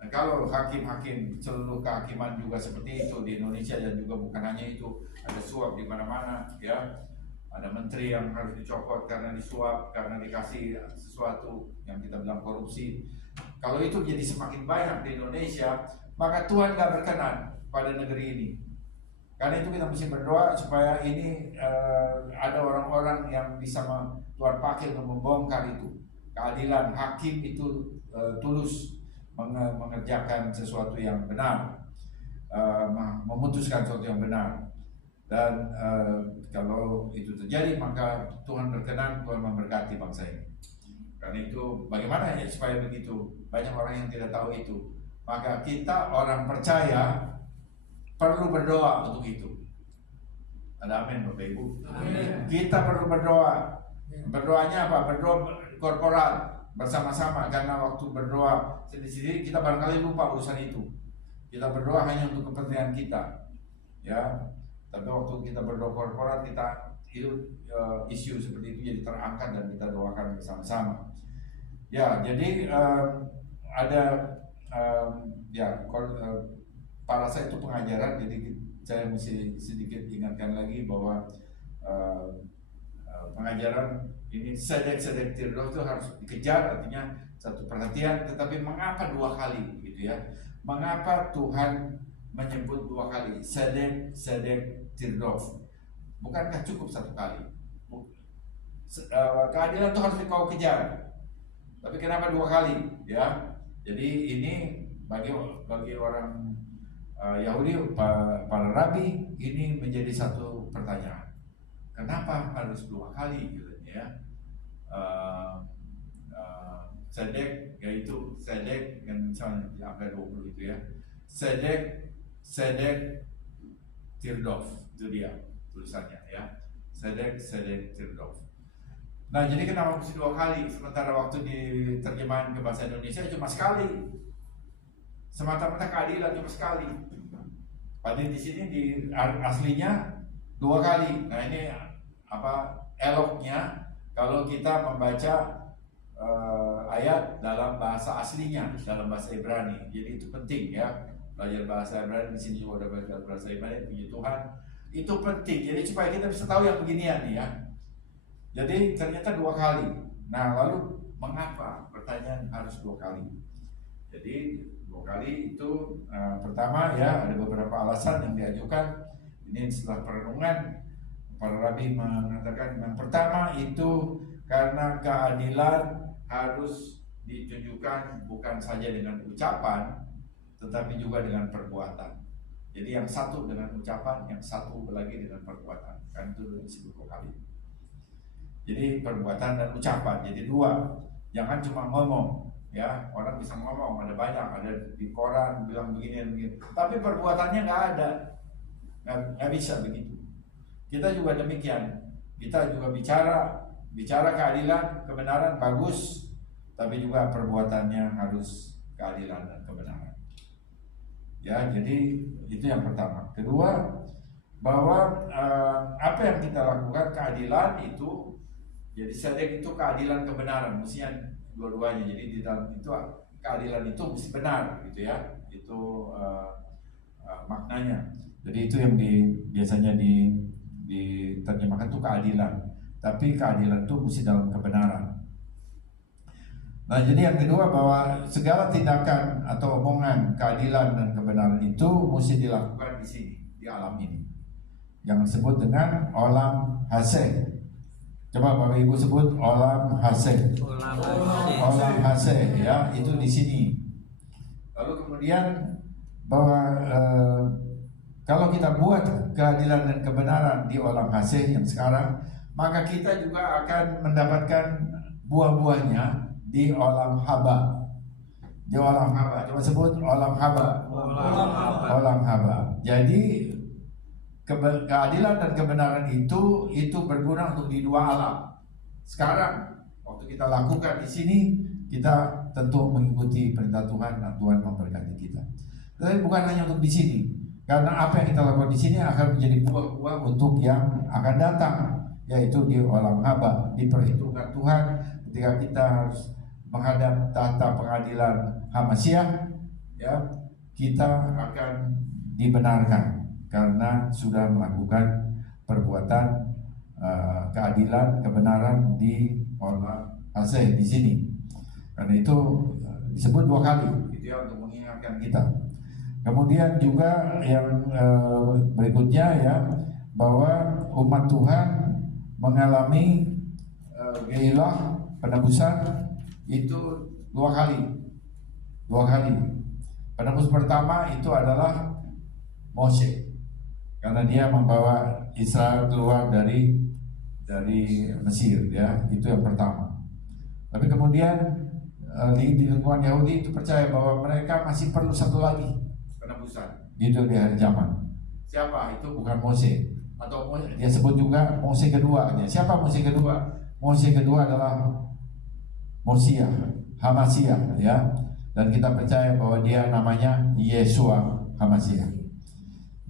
Nah, kalau hakim-hakim seluruh kehakiman juga seperti itu di Indonesia, dan juga bukan hanya itu, ada suap di mana-mana ya. Ada menteri yang harus dicopot karena disuap, karena dikasih sesuatu yang kita bilang korupsi. Kalau itu jadi semakin banyak di Indonesia, maka Tuhan gak berkenan pada negeri ini. Karena itu kita mesti berdoa supaya ini ada orang-orang yang bisa Tuhan pakai untuk membongkar itu. Keadilan, hakim itu tulus mengerjakan sesuatu yang benar, memutuskan sesuatu yang benar. Dan kalau itu terjadi, maka Tuhan berkenan, Tuhan memberkati bangsa ini. Karena itu bagaimana ya supaya begitu? Banyak orang yang tidak tahu itu. Maka kita orang percaya perlu berdoa untuk itu. Ada amin Bapak Ibu. Amin. Kita perlu berdoa. Berdoanya apa? Berdoa korporat bersama-sama, karena waktu berdoa sendiri-sendiri kita barangkali lupa urusan itu. Kita berdoa hanya untuk kepentingan kita, ya. Tapi waktu kita berdoa korporat, kita isu seperti itu jadi terangkat dan kita doakan bersama-sama. Ya, jadi ada parasa itu pengajaran, jadi saya mesti sedikit ingatkan lagi bahwa pengajaran ini sedek tirdof itu harus dikejar, artinya satu perhatian, tetapi mengapa dua kali gitu ya? Mengapa Tuhan menyebut dua kali sedek tirdof? Bukankah cukup satu kali? Keadilan itu harus kau kejar, tapi kenapa dua kali? Ya, jadi ini bagi orang Yahudi, para rabi, ini menjadi satu pertanyaan. Kenapa harus dua kali gitu ya? Sedek, yaitu sedek yang misalnya di angka 20 itu ya. Sedek tirdof, itu dia tulisannya ya. Sedek tirdof. Nah, jadi kenapa mesti dua kali? Sementara waktu di terjemahan ke bahasa Indonesia cuma sekali. Semata-mata keadilan cuma sekali. Padahal di sini di aslinya dua kali. Nah, ini eloknya kalau kita membaca ayat dalam bahasa aslinya, dalam bahasa Ibrani. Jadi itu penting ya, belajar bahasa Ibrani. Di sini juga ada belajar bahasa Ibrani, puji Tuhan. Itu penting. Jadi supaya kita bisa tahu yang beginian nih ya. Jadi ternyata dua kali. Nah, lalu mengapa? Pertanyaan harus dua kali. Jadi dua kali itu pertama ya, ada beberapa alasan yang diajukan. Ini setelah perenungan, para rabi mengatakan yang pertama itu karena keadilan harus ditunjukkan bukan saja dengan ucapan, tetapi juga dengan perbuatan. Jadi yang satu dengan ucapan, yang satu lagi dengan perbuatan. Kan itu disebut dua kali. Jadi perbuatan dan ucapan, jadi dua. Jangan cuma ngomong, ya. Orang bisa ngomong, ada banyak, ada di koran bilang begini. Tapi perbuatannya nggak ada, nggak bisa begitu. Kita juga demikian. Kita juga bicara keadilan, kebenaran bagus, tapi juga perbuatannya harus keadilan dan kebenaran. Ya, jadi itu yang pertama. Kedua, bahwa apa yang kita lakukan keadilan itu, jadi sedek itu keadilan kebenaran, mestinya dua-duanya. Jadi di dalam itu keadilan itu mesti benar, gitu ya. Itu maknanya. Jadi itu yang biasanya diterjemahkan itu keadilan. Tapi keadilan itu mesti dalam kebenaran. Nah, jadi yang kedua bahwa segala tindakan atau omongan keadilan dan kebenaran itu mesti dilakukan di sini, di alam ini, yang disebut dengan olam haseh. Coba Bapak Ibu sebut olam haseh. Olam haseh ya, itu di sini. Lalu kemudian bahwa kalau kita buat keadilan dan kebenaran di olam haseh yang sekarang, maka kita juga akan mendapatkan buah-buahnya di olam haba. Di olam haba. Coba sebut olam haba. Olam haba. Jadi keadilan dan kebenaran itu berguna untuk di dua alam. Sekarang waktu kita lakukan di sini, kita tentu mengikuti perintah Tuhan dan Tuhan memberkati kita. Tapi bukan hanya untuk di sini, karena apa yang kita lakukan di sini akan menjadi buah-buah untuk yang akan datang, yaitu di olam haba, diperhitungkan Tuhan ketika kita harus menghadap tahta pengadilan Hamasyah, ya, kita akan dibenarkan karena sudah melakukan perbuatan keadilan, kebenaran di olam haseh di sini. Karena itu disebut dua kali, gitu ya, untuk mengingatkan kita. Kemudian juga yang berikutnya ya, bahwa umat Tuhan mengalami geilah penebusan itu dua kali. Penebus pertama itu adalah Mose, karena dia membawa Israel keluar dari Mesir, ya, itu yang pertama. Tapi kemudian di lingkungan Yahudi itu percaya bahwa mereka masih perlu satu lagi penebusan gitu di hari zaman. Siapa? Itu bukan Mose, atau dia sebut juga Mose kedua. Siapa Mose kedua? Mose kedua adalah Hamasiah ya. Dan kita percaya bahwa dia namanya Yeshua Hamasiah.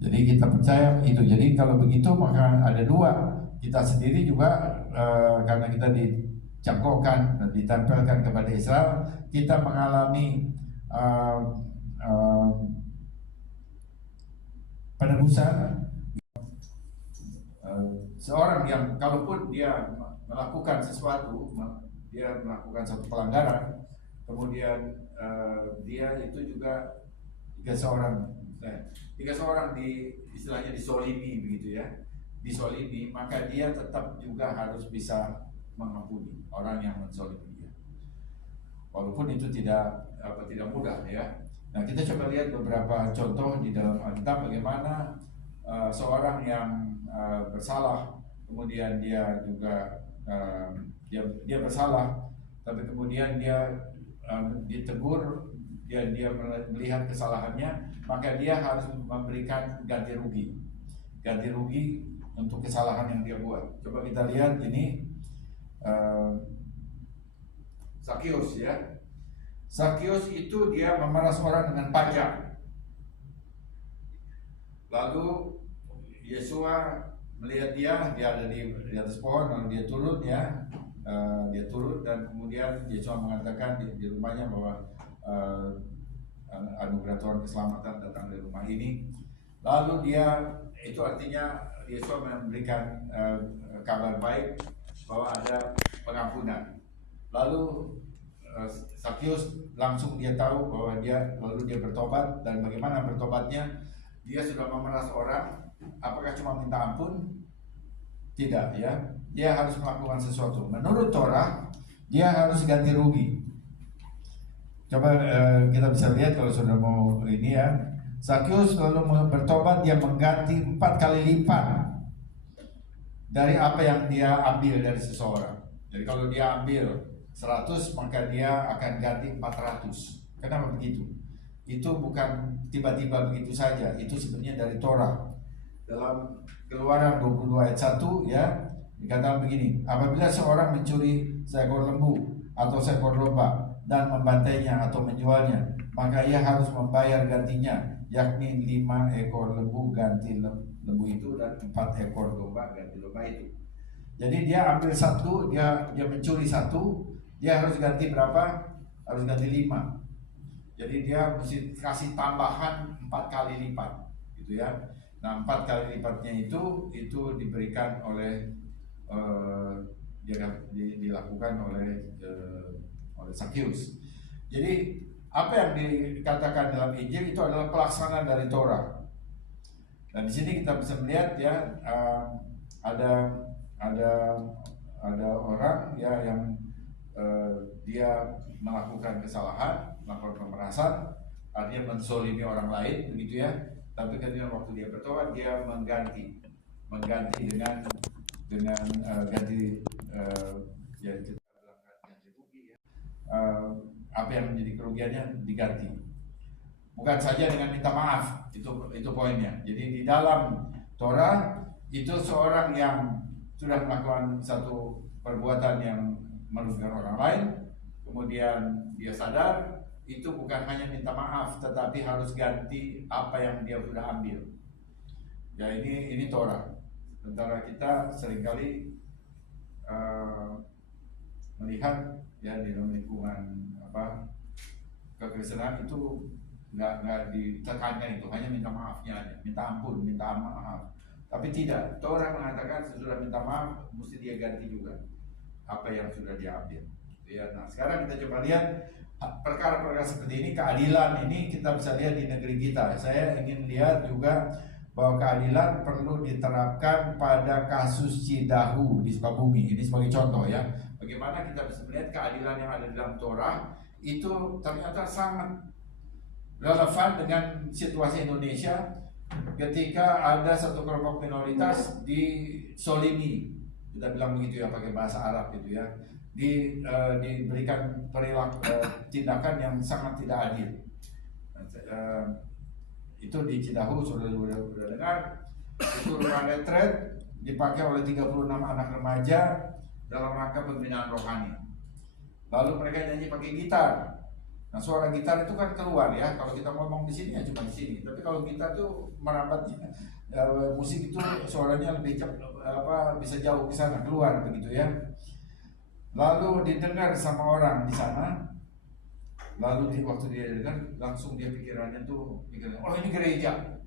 Jadi kita percaya itu. Jadi kalau begitu maka ada dua. Kita sendiri juga karena kita dicangkokkan dan ditempelkan kepada Israel, kita mengalami penebusan. Seorang yang kalaupun dia melakukan sesuatu, dia melakukan satu pelanggaran, kemudian dia itu juga jika seorang istilahnya disolimi begitu ya, disolimi, maka dia tetap juga harus bisa mengampuni orang yang mensolimi dia, walaupun itu tidak mudah ya. Nah, kita coba lihat beberapa contoh di dalam Alkitab bagaimana seorang yang bersalah, kemudian dia juga dia bersalah, tapi kemudian dia ditegur, dia melihat kesalahannya, maka dia harus memberikan ganti rugi untuk kesalahan yang dia buat. Coba kita lihat ini Zakius ya. Zakius itu dia memeras orang dengan pajak. Lalu Yesua melihat dia ada di atas pohon, lalu dia turun ya, dia turun, dan kemudian Yesua mengatakan di rumahnya bahwa anugerah Tuhan keselamatan datang dari rumah ini. Lalu dia, itu artinya Yesua memberikan kabar baik bahwa ada pengampunan. Lalu Zakius langsung dia tahu bahwa lalu dia bertobat, dan bagaimana bertobatnya? Dia sudah memeras orang. Apakah cuma minta ampun? Tidak ya. Dia harus melakukan sesuatu. Menurut Torah, dia harus ganti rugi. Coba kita bisa lihat kalau sudah mau ini ya. Zakius lalu bertobat, dia mengganti 4 kali lipat dari apa yang dia ambil dari seseorang. Jadi kalau dia ambil 100, maka dia akan ganti 400. Kenapa begitu? Itu bukan tiba-tiba begitu saja. Itu sebenarnya dari Torah. Dalam Keluaran 22 ayat 1 ya, dikatakan begini: apabila seorang mencuri seekor lembu atau seekor domba dan membantainya atau menjualnya, maka ia harus membayar gantinya, yakni 5 ekor lembu ganti lembu itu, dan 4 ekor domba ganti domba itu. Jadi dia ambil 1, dia mencuri 1, dia harus ganti berapa? Harus ganti 5. Jadi dia mesti kasih tambahan 4 kali lipat, gitu ya. Nah, 4 kali lipatnya itu diberikan oleh dilakukan oleh Zakius. Jadi apa yang dikatakan dalam Injil itu adalah pelaksanaan dari Torah. Dan di sini kita bisa melihat ya, ada orang ya yang dia melakukan kesalahan, melakukan pemerasan, artinya menzolimi orang lain begitu ya. Tapi kemudian waktu dia bertobat, dia mengganti dengan ganti ya kita bilang ganti rugi ya. Apa yang menjadi kerugiannya diganti. Bukan saja dengan minta maaf, itu poinnya. Jadi di dalam Torah itu seorang yang sudah melakukan satu perbuatan yang merugikan orang lain, kemudian dia sadar, itu bukan hanya minta maaf, tetapi harus ganti apa yang dia sudah ambil. Ya ini Torah. Sementara kita seringkali melihat ya di dalam lingkungan kekristenan itu nggak ditekankan itu, hanya minta maafnya aja, minta ampun, minta maaf. Tapi tidak, Torah mengatakan sesudah minta maaf mesti dia ganti juga apa yang sudah diambil. Ya, nah sekarang kita coba lihat perkara-perkara seperti ini, keadilan ini kita bisa lihat di negeri kita. Saya ingin lihat juga bahwa keadilan perlu diterapkan pada kasus Cidahu di Sukabumi. Ini sebagai contoh ya, bagaimana kita bisa melihat keadilan yang ada di dalam Torah itu ternyata sangat relevan dengan situasi Indonesia ketika ada satu kelompok minoritas disolimi, kita bilang begitu ya pakai bahasa Arab gitu ya, diberikan tindakan yang sangat tidak adil. Itu di Cidahu sudah dengar, itu rumah retret dipakai oleh 36 anak remaja dalam rangka pembinaan rohani. Lalu mereka nyanyi pakai gitar. Nah, suara gitar itu kan keluar ya. Kalau kita ngomong di sini ya cuma di sini. Tapi kalau gitar tuh merambatnya, musik itu suaranya lebih bisa jauh ke sana, keluar begitu ya. Lalu didengar sama orang di sana. Lalu waktu dia dengar, langsung dia pikirannya tuh oh ini gereja.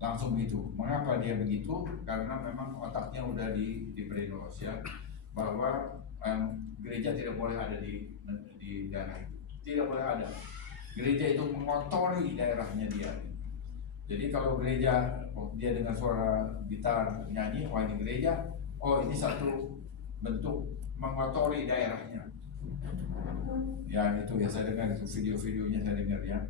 Langsung begitu. Mengapa dia begitu? Karena memang otaknya udah diberi brainwash ya, bahwa gereja tidak boleh ada di daerah itu. Tidak boleh ada. Gereja itu mengotori daerahnya dia. Jadi kalau gereja, dia dengan suara gitar nyanyi, oh ini gereja, oh ini satu bentuk mengotori daerahnya. Ya itu ya, saya dengar itu video-videonya, saya dengar ya.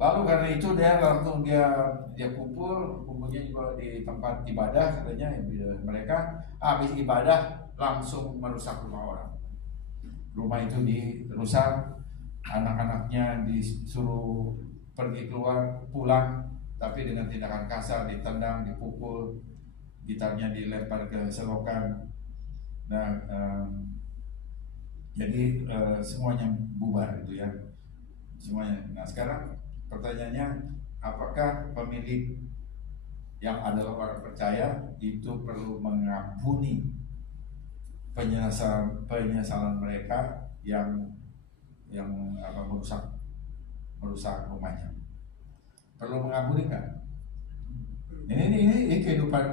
Lalu karena itu dia kumpulnya juga di tempat ibadah katanya. Mereka habis ibadah langsung merusak rumah orang. Rumah itu dirusak, anak-anaknya disuruh pergi keluar, pulang, tapi dengan tindakan kasar, ditendang, dipukul, gitarnya dilempar ke selokan. Nah, jadi semuanya bubar itu ya, semuanya. Nah sekarang pertanyaannya, apakah pemilik yang adalah orang percaya itu perlu mengampuni penyesalan mereka yang merusak rumahnya? Perlu mengampuni nggak? Ini kehidupan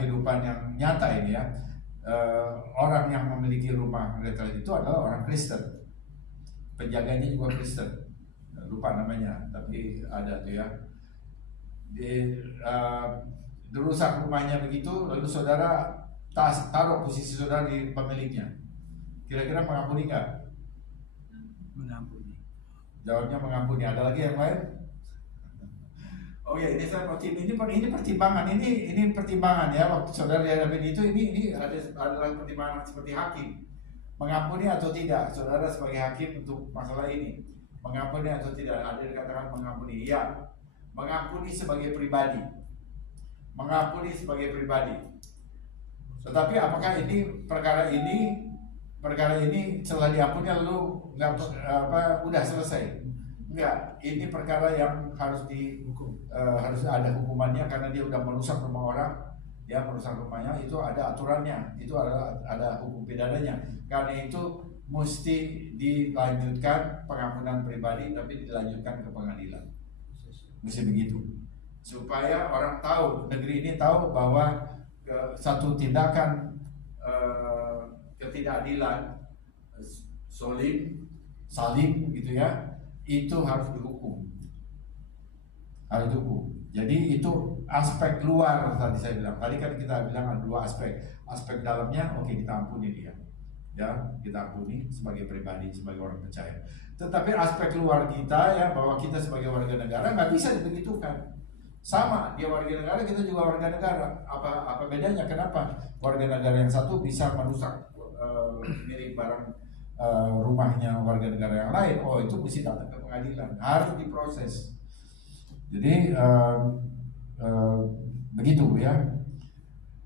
kehidupan yang nyata ini ya. Orang yang memiliki rumah retret itu adalah orang Kristen, penjaganya juga Kristen, lupa namanya, tapi ada tuh ya. Dirusak rumahnya begitu, lalu saudara taruh posisi saudara di pemiliknya, kira-kira mengampuni nggak? Mengampuni. Jawabnya mengampuni. Ada lagi yang lain? Oh ya, ini saya ini pertimbangan, ini pertimbangan ya, waktu saudara dihadapin itu ini adalah pertimbangan seperti hakim, mengampuni atau tidak. Saudara sebagai hakim untuk masalah ini, mengampuni atau tidak. Ada yang dikatakan mengampuni, ya, mengampuni sebagai pribadi, mengampuni sebagai pribadi. Tetapi apakah ini perkara ini setelah diampuni lalu udah selesai? Enggak, ini perkara yang harus harus ada hukumannya, karena dia udah merusak rumah orang, ya, merusak rumahnya, itu ada aturannya, itu ada hukum pidananya. Karena itu mesti dilanjutkan pengampunan pribadi, tapi dilanjutkan ke pengadilan. Mesti begitu, supaya orang tahu, negeri ini tahu bahwa satu tindakan ketidakadilan, saling gitu ya, itu harus dihukum. Jadi itu aspek luar tadi saya bilang. Tadi kan kita bilang ada dua aspek. Aspek dalamnya, oke, kita ampuni dia, ya, kita ampuni sebagai pribadi, sebagai orang percaya. Tetapi aspek luar kita ya, bahwa kita sebagai warga negara nggak bisa dibegitukan. Sama, dia warga negara, kita juga warga negara. Apa bedanya? Kenapa warga negara yang satu bisa merusak milik barang rumahnya warga negara yang lain? Oh, itu mesti datang ke pengadilan, harus diproses. Jadi begitu ya.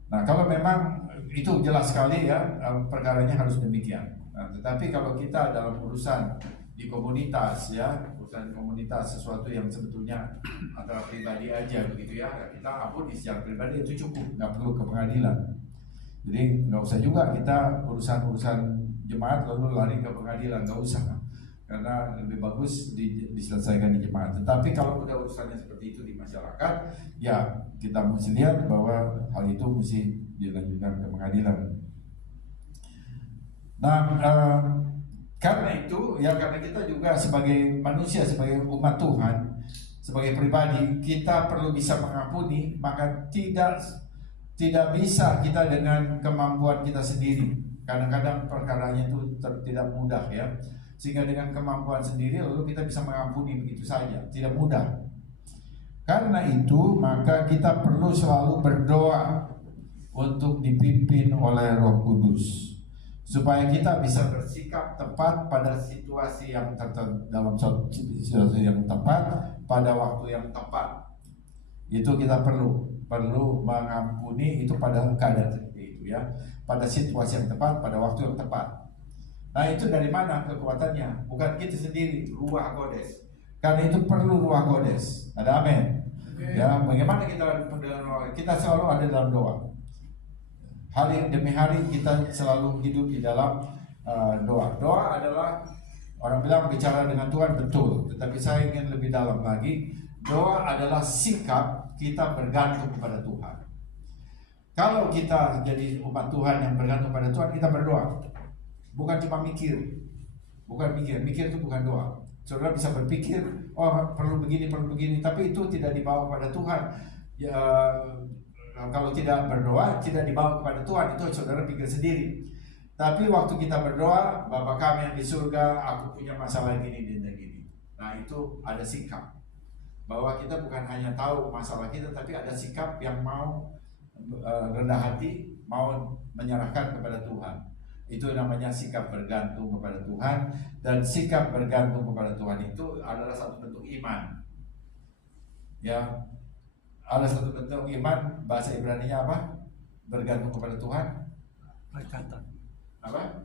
Nah, kalau memang itu jelas sekali ya, perkaranya harus demikian. Nah, tetapi kalau kita dalam urusan di komunitas ya, urusan komunitas, sesuatu yang sebetulnya antara pribadi aja begitu ya, kita ampuni secara pribadi itu cukup, nggak perlu ke pengadilan. Jadi nggak usah juga kita urusan jemaat lalu lari ke pengadilan, nggak usah, karena lebih bagus diselesaikan di jemaat. Tetapi kalau udah urusannya seperti itu di masyarakat, ya kita mesti lihat bahwa hal itu mesti dilanjutkan ke pengadilan. Nah, karena itu ya, karena kita juga sebagai manusia, sebagai umat Tuhan, sebagai pribadi, kita perlu bisa mengampuni. Maka tidak bisa kita dengan kemampuan kita sendiri. Kadang-kadang perkaranya itu tidak mudah ya, sehingga dengan kemampuan sendiri lalu kita bisa mengampuni begitu saja, tidak mudah. Karena itu maka kita perlu selalu berdoa untuk dipimpin oleh Roh Kudus, supaya kita bisa bersikap tepat pada situasi yang dalam situasi yang tepat pada waktu yang tepat. Itu kita perlu mengampuni itu pada keadaan seperti itu ya, pada situasi yang tepat pada waktu yang tepat. Nah itu dari mana kekuatannya? Bukan kita sendiri, Ruach Kodes. Karena itu perlu Ruach Kodes. Ada amin. Ya, bagaimana kita selalu ada dalam doa. Hari demi hari kita selalu hidup di dalam doa. Doa adalah, orang bilang bicara dengan Tuhan, betul. Tetapi saya ingin lebih dalam lagi. Doa adalah sikap kita bergantung kepada Tuhan. Kalau kita jadi umat Tuhan yang bergantung pada Tuhan, kita berdoa. Bukan cuma mikir. Bukan mikir. Mikir itu bukan doa. Saudara bisa berpikir, oh perlu begini, tapi itu tidak dibawa kepada Tuhan. Ya, kalau tidak berdoa, tidak dibawa kepada Tuhan, itu saudara pikir sendiri. Tapi waktu kita berdoa, Bapa kami yang di surga, aku punya masalah gini dan gini. Nah itu ada sikap. Bahwa kita bukan hanya tahu masalah kita, tapi ada sikap yang mau rendah hati, mau menyerahkan kepada Tuhan. Itu namanya sikap bergantung kepada Tuhan. Dan sikap bergantung kepada Tuhan itu adalah satu bentuk iman. Ya, ada satu bentuk iman. Bahasa Ibrani-nya apa? Bergantung kepada Tuhan. Apa?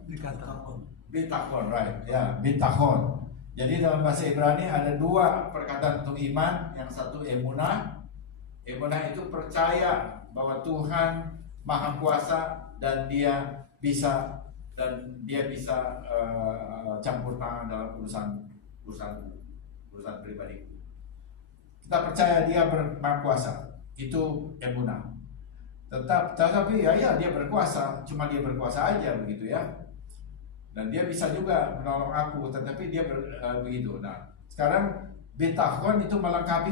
Bitachon, right? Ya, bitachon. Jadi dalam bahasa Ibrani ada dua perkataan untuk iman. Yang satu emunah. Emunah itu percaya bahwa Tuhan Maha Kuasa dan Dia bisa campur tangan dalam urusan pribadi. Kita percaya Dia Maha Kuasa, itu emunah. Tetapi ya dia berkuasa, cuma Dia berkuasa aja begitu ya. Dan Dia bisa juga menolong aku, tetapi Dia begitu. Nah, sekarang bitachon itu melengkapi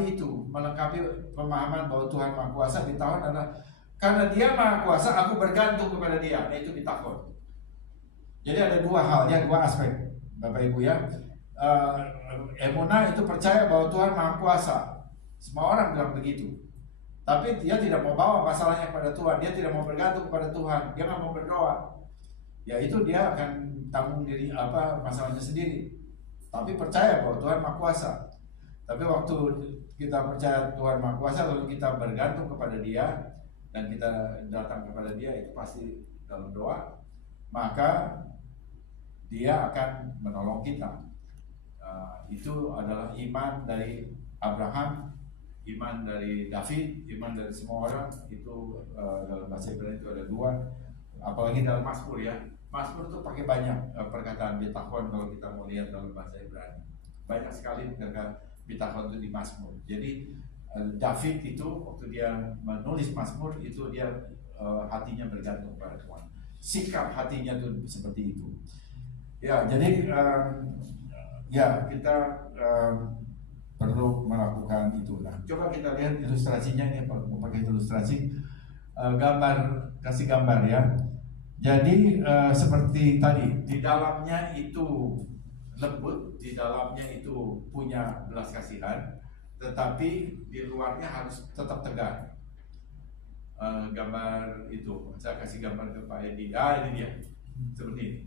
pemahaman bahwa Tuhan Maha Kuasa. Bitachon adalah karena Dia Maha Kuasa, aku bergantung kepada Dia. Nah, itu bitachon. Jadi ada dua hal ya, dua aspek Bapak Ibu ya. Emunah itu percaya bahwa Tuhan Maha Kuasa. Semua orang bilang begitu. Tapi dia tidak mau bawa masalahnya kepada Tuhan. Dia tidak mau bergantung kepada Tuhan. Dia nggak mau berdoa. Ya itu dia akan tanggung diri masalahnya sendiri. Tapi percaya bahwa Tuhan Maha Kuasa. Tapi waktu kita percaya Tuhan Maha Kuasa, lalu kita bergantung kepada Dia dan kita datang kepada Dia, itu pasti dalam doa, maka Dia akan menolong kita. Itu adalah iman dari Abraham, iman dari David, iman dari semua orang. Itu dalam bahasa Ibrani itu ada dua, apalagi dalam Mazmur ya. Mazmur itu pakai banyak perkataan bitachon kalau kita mau lihat dalam bahasa Ibrani. Banyak sekali perkataan bitachon itu di Mazmur. Jadi David itu waktu dia menulis Mazmur itu dia hatinya bergantung pada Tuhan. Sikap hatinya itu seperti itu. Ya, jadi kita perlu melakukan itu. Nah, coba kita lihat ilustrasinya ini, mau pakai ilustrasi, kasih gambar ya. Jadi seperti tadi, di dalamnya itu lembut, di dalamnya itu punya belas kasihan, tetapi di luarnya harus tetap tegar. Gambar itu, saya kasih gambar ke Pak Edi. Ini dia, seperti ini.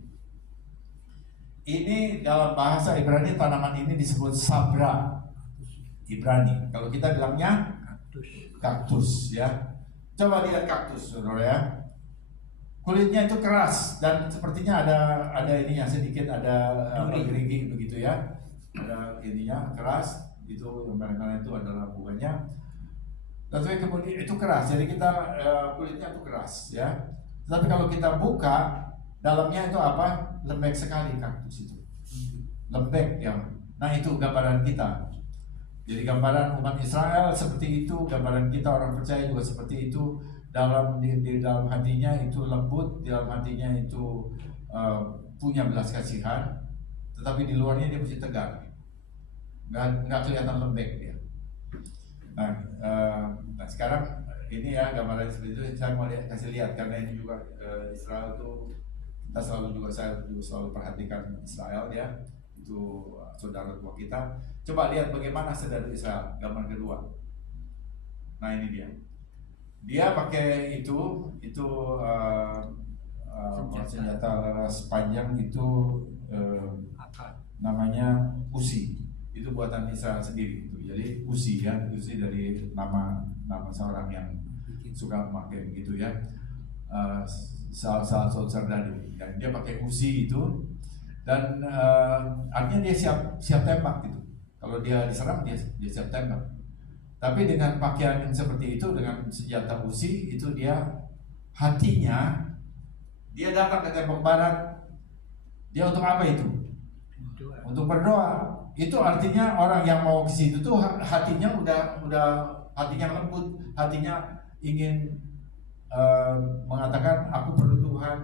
Ini dalam bahasa Ibrani tanaman ini disebut sabra Ibrani. Kalau kita bilangnya kaktus ya. Coba lihat kaktus, saudara ya. Kulitnya itu keras dan sepertinya ada ininya sedikit, ada gerigi begitu ya. Ada ininya keras, itu yang barangkali itu adalah bunganya. Tapi kemudian itu keras, jadi kita kulitnya itu keras ya. Tapi kalau kita buka, dalamnya itu apa? Lembek sekali kaktus itu. Lembek ya. Nah itu gambaran kita. Jadi gambaran umat Israel seperti itu, gambaran kita orang percaya juga seperti itu. Di dalam hatinya itu lembut, di dalam hatinya itu punya belas kasihan, tetapi di luarnya dia mesti tegar, nggak kelihatan lembek dia. Nah sekarang ini ya gambaran seperti itu saya mau kasih lihat karena ini juga Israel itu saya juga selalu perhatikan Israel ya, itu saudara tua kita. Coba lihat bagaimana saudara Israel, gambar kedua. Nah ini dia pakai itu senjata laras panjang itu namanya usi. Itu buatan Israel sendiri itu. Jadi usi ya, usi dari nama seorang yang suka memakai begitu ya. Salah satu serdadu. Dan dia pakai usi itu. dan artinya dia siap tembak gitu. Kalau dia diserang dia siap tembak. Tapi dengan pakaian yang seperti itu, dengan senjata usi itu, dia hatinya dia datang ke tembok barat. Dia untuk apa itu? Untuk berdoa. Itu artinya orang yang mau ke situ tuh hatinya udah hatinya lembut, hatinya ingin mengatakan aku perlu Tuhan.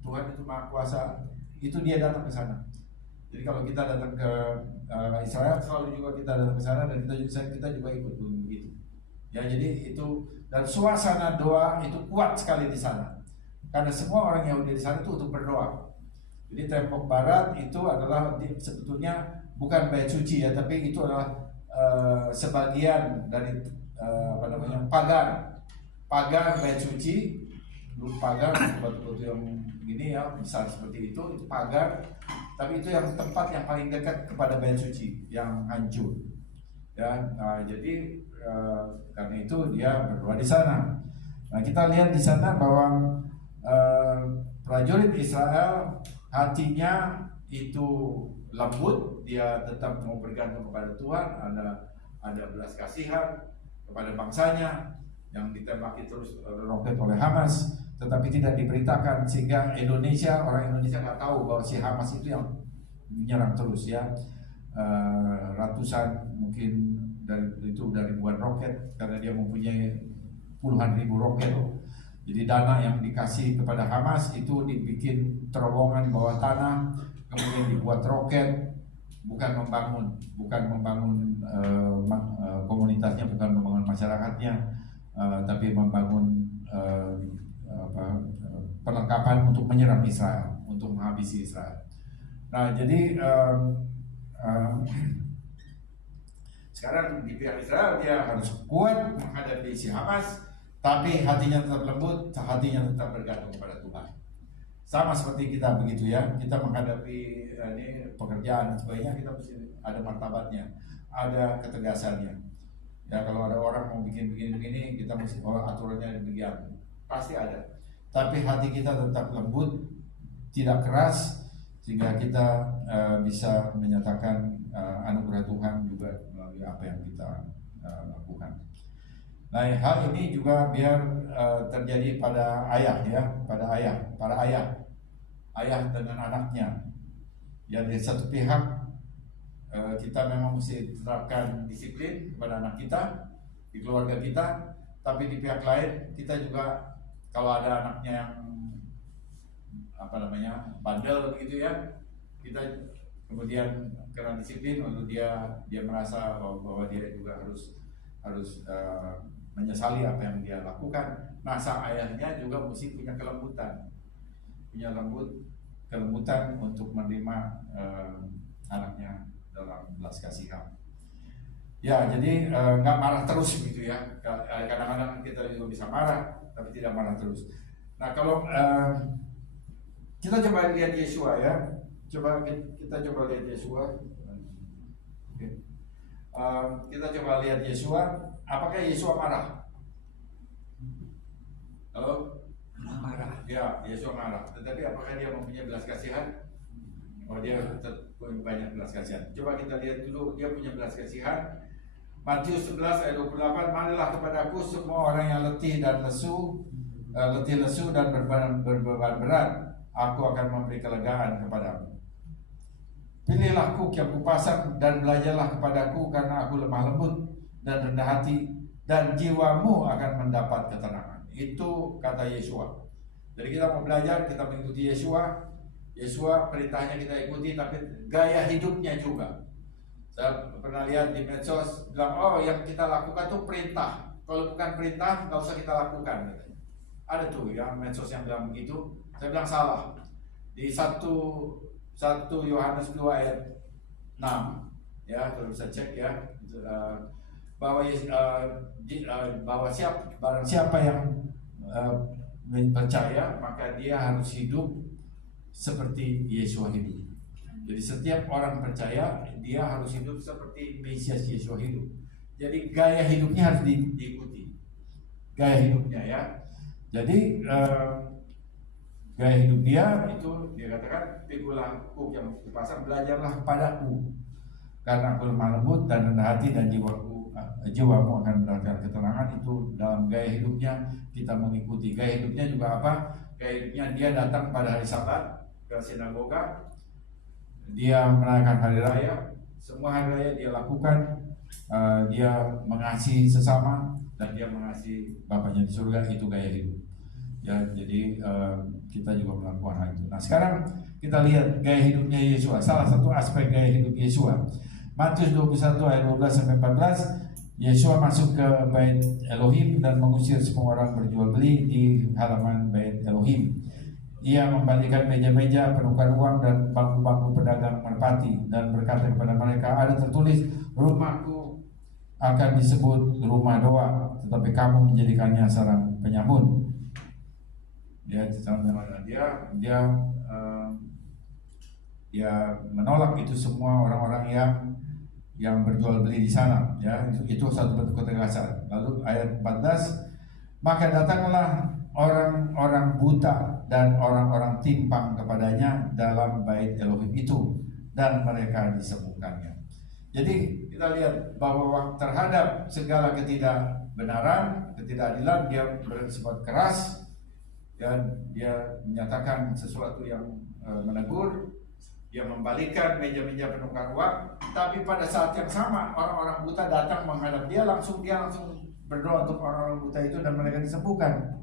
Tuhan itu Maha Kuasa. Itu dia datang ke sana. Jadi kalau kita datang ke Israel, selalu juga kita datang ke sana, dan kita juga ikut begitu. Ya, jadi itu, dan suasana doa itu kuat sekali di sana. Karena semua orang Yahudi di sana itu untuk berdoa. Jadi tembok barat itu adalah sebetulnya bukan bait suci ya, tapi itu adalah sebagian dari pagar bait suci. Dulu pagar batu-batu yang gini ya, besar seperti itu pagar. Tapi itu yang tempat yang paling dekat kepada bait suci yang hancur. Ya, jadi karena itu dia berdoa di sana. Nah, kita lihat di sana bahwa prajurit Israel hatinya itu lembut, dia tetap mau bergantung kepada Tuhan, ada belas kasihan kepada bangsanya yang ditembaki terus roket oleh Hamas, tetapi tidak diberitakan, sehingga orang Indonesia nggak tahu bahwa si Hamas itu yang menyerang terus ya. Ratusan mungkin dari ribuan roket, karena dia mempunyai puluhan ribu roket. Jadi dana yang dikasih kepada Hamas itu dibikin terowongan bawah tanah, kemudian dibuat roket, bukan membangun komunitasnya, bukan membangun masyarakatnya, tapi membangun perlengkapan untuk menyerang Israel, untuk menghabisi Israel. Nah, jadi sekarang di pihak Israel dia harus kuat menghadapi si Hamas, tapi hatinya tetap lembut, hatinya tetap bergantung kepada Tuhan. Sama seperti kita begitu ya, kita menghadapi ini pekerjaan dan sebagainya, kita mesti ada martabatnya, ada ketegasannya. Ya, kalau ada orang mau bikin begini, kita mesti aturannya demikian, pasti ada. Tapi hati kita tetap lembut, tidak keras, sehingga kita bisa menyatakan anugerah Tuhan juga melalui apa yang kita lakukan. Nah, hal ini juga biar terjadi pada ayah ya, para ayah dengan anaknya. Ya, di satu pihak kita memang mesti terapkan disiplin kepada anak kita, di keluarga kita, tapi di pihak lain kita juga kalau ada anaknya yang bandel begitu ya, kita kemudian karena disiplin lalu dia merasa bahwa dia juga harus menyesali apa yang dia lakukan. Nah, sang ayahnya juga mesti punya kelembutan untuk menerima anaknya dalam belas kasihan. Ya, jadi nggak marah terus gitu ya. Kadang-kadang kita juga bisa marah, tapi tidak marah terus. Nah, kalau kita coba lihat Yesua ya, kita coba lihat Yesua. Kita coba lihat Yesua. Apakah Yesua marah? Halo? Marah. Ya, Yesua marah. Tetapi apakah dia mempunyai belas kasihan? Oh, dia punya banyak belas kasihan. Coba kita lihat dulu, dia punya belas kasihan. Matius 11 ayat 28, marilah kepadaku semua orang yang letih lesu dan berbeban berat, aku akan memberi kelegaan kepadamu. Pilihlah kuk yang kupasang dan belajarlah kepadaku, karena aku lemah lembut dan rendah hati, dan jiwamu akan mendapat ketenangan. Itu kata Yesua. Jadi kita mau belajar, kita mengikuti Yesua. Yesua perintahnya kita ikuti, tapi gaya hidupnya juga. Saya pernah lihat di medsos bilang, oh yang kita lakukan tuh perintah, kalau bukan perintah nggak usah kita lakukan. Ada tuh yang medsos yang bilang begitu. Saya bilang salah. Di 1 Yohanes 2 ayat 6 ya, kalau bisa cek ya, bahwa barang siapa yang percaya, maka dia harus hidup seperti Yesua hidup. Jadi setiap orang percaya, dia harus hidup seperti Mesias Yesua hidup. Jadi gaya hidupnya harus diikuti, gaya hidupnya ya. Jadi gaya hidup dia itu dia katakan, pikulah kuk yang dipasang, belajarlah padaku karena aku lemah lembut dan rendah hati dan jiwamu akan mendapatkan ketenangan. Itu dalam gaya hidupnya kita mengikuti. Gaya hidupnya juga apa? Gaya hidupnya dia datang pada hari Sabat ke sinagoga, dia merayakan hari raya, semua hari raya dia lakukan, dia mengasihi sesama dan dia mengasihi Bapaknya di surga. Itu gaya hidup ya. Jadi kita juga melakukan hal itu. Nah, sekarang kita lihat gaya hidupnya Yesua. Salah satu aspek gaya hidup Yesua, Matius 21 ayat 12 sampai 14. Yesua masuk ke bait Elohim dan mengusir semua orang berjual beli di halaman bait Elohim. Ia membalikan meja-meja penukar uang dan bangku-bangku pedagang merpati dan berkata kepada mereka, ada tertulis, rumahku akan disebut rumah doa, tetapi kamu menjadikannya sarang penyamun. Dia menolak itu semua orang-orang yang berjual beli di sana, ya. Itu satu bentuk ketegasan. Lalu ayat 14, maka datanglah orang-orang buta dan orang-orang timpang kepadanya dalam bait Elohim itu dan mereka disembuhkannya. Jadi kita lihat bahwa terhadap segala ketidakbenaran, ketidakadilan, dia bersifat keras dan dia menyatakan sesuatu yang menegur. Dia membalikkan meja-meja penukar uang, tapi pada saat yang sama orang-orang buta datang menghadap dia langsung berdoa untuk orang-orang buta itu dan mereka disembuhkan.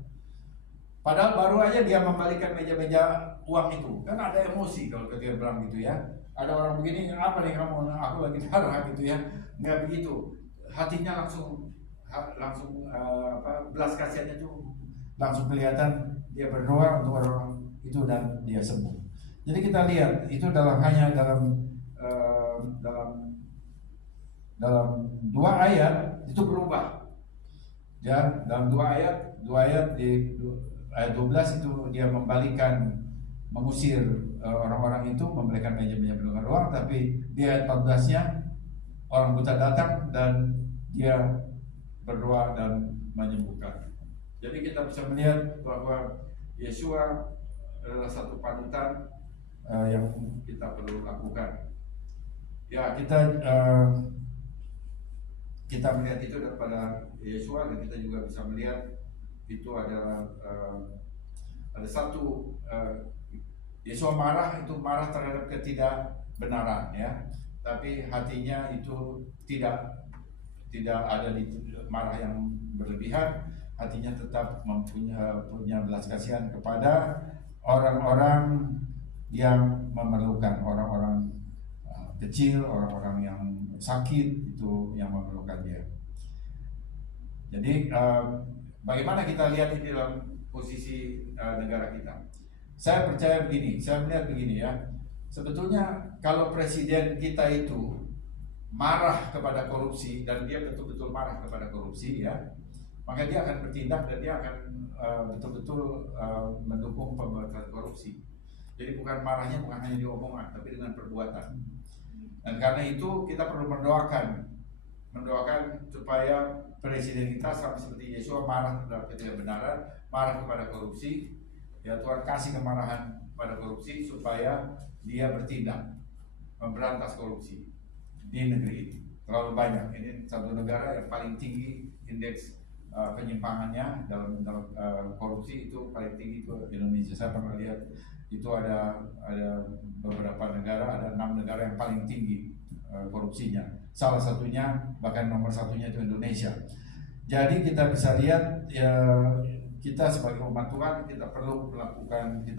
Padahal baru aja dia membalikkan meja-meja uang itu, kan ada emosi kalau ketika bilang gitu ya. Ada orang begini, apa nih kamu? Aku lagi darah gitu ya. Nggak begitu. Hatinya langsung belas kasihannya tuh langsung kelihatan. Dia berdoa untuk orang itu dan dia sembuh. Jadi kita lihat itu hanya dalam 2 ayat itu berubah. Ya, dalam 2 ayat di ayat 12 itu dia mengusir orang-orang itu, memberikan meja-meja penukar uang, tapi di ayat 14-nya orang buta datang dan dia berdoa dan menyembuhkan. Jadi kita bisa melihat bahwa Yesua adalah satu panutan yang kita perlu lakukan. Ya, kita melihat itu daripada Yesua, dan kita juga bisa melihat itu adalah ada satu Yesua marah terhadap ketidakbenaran ya, tapi hatinya itu tidak ada di marah yang berlebihan. Hatinya tetap punya belas kasihan kepada orang-orang yang memerlukan, orang-orang kecil, orang-orang yang sakit itu yang memerlukan dia. Jadi bagaimana kita lihat ini dalam posisi negara kita? Saya percaya begini, saya melihat begini ya. Sebetulnya kalau presiden kita itu marah kepada korupsi dan dia betul-betul marah kepada korupsi ya, maka dia akan bertindak dan dia akan betul-betul mendukung pemberantasan korupsi. Jadi marahnya bukan hanya di omongan, tapi dengan perbuatan. Dan karena itu kita perlu mendoakan supaya presiden kita sama seperti Yesua marah terhadap ketidakbenaran, marah kepada korupsi. Ya, Tuhan kasih kemarahan pada korupsi supaya dia bertindak memberantas korupsi di negeri ini. Terlalu banyak. Ini satu negara yang paling tinggi indeks penyimpangannya dalam korupsi, itu paling tinggi itu Indonesia. Saya pernah lihat itu ada beberapa negara, ada 6 negara yang paling tinggi korupsinya. Salah satunya, bahkan nomor satunya itu Indonesia. Jadi kita bisa lihat ya, kita sebagai umat Tuhan kita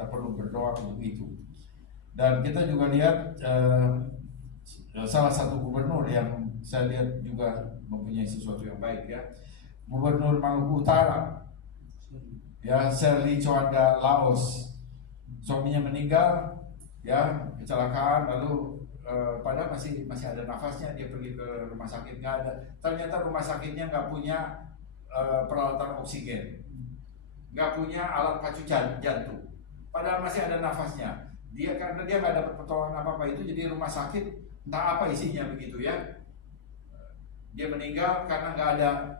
perlu berdoa untuk itu. Dan kita juga lihat salah satu gubernur yang saya lihat juga mempunyai sesuatu yang baik ya, Gubernur Maluku Utara ya, Shirley Chowanda Laos. Suaminya meninggal ya, kecelakaan, lalu padahal masih ada nafasnya, dia pergi ke rumah sakit, nggak ada. Ternyata rumah sakitnya nggak punya peralatan oksigen, nggak punya alat pacu jantung, padahal masih ada nafasnya. Karena dia nggak dapat pertolongan apa itu, jadi rumah sakit entah apa isinya begitu ya. Dia meninggal karena nggak ada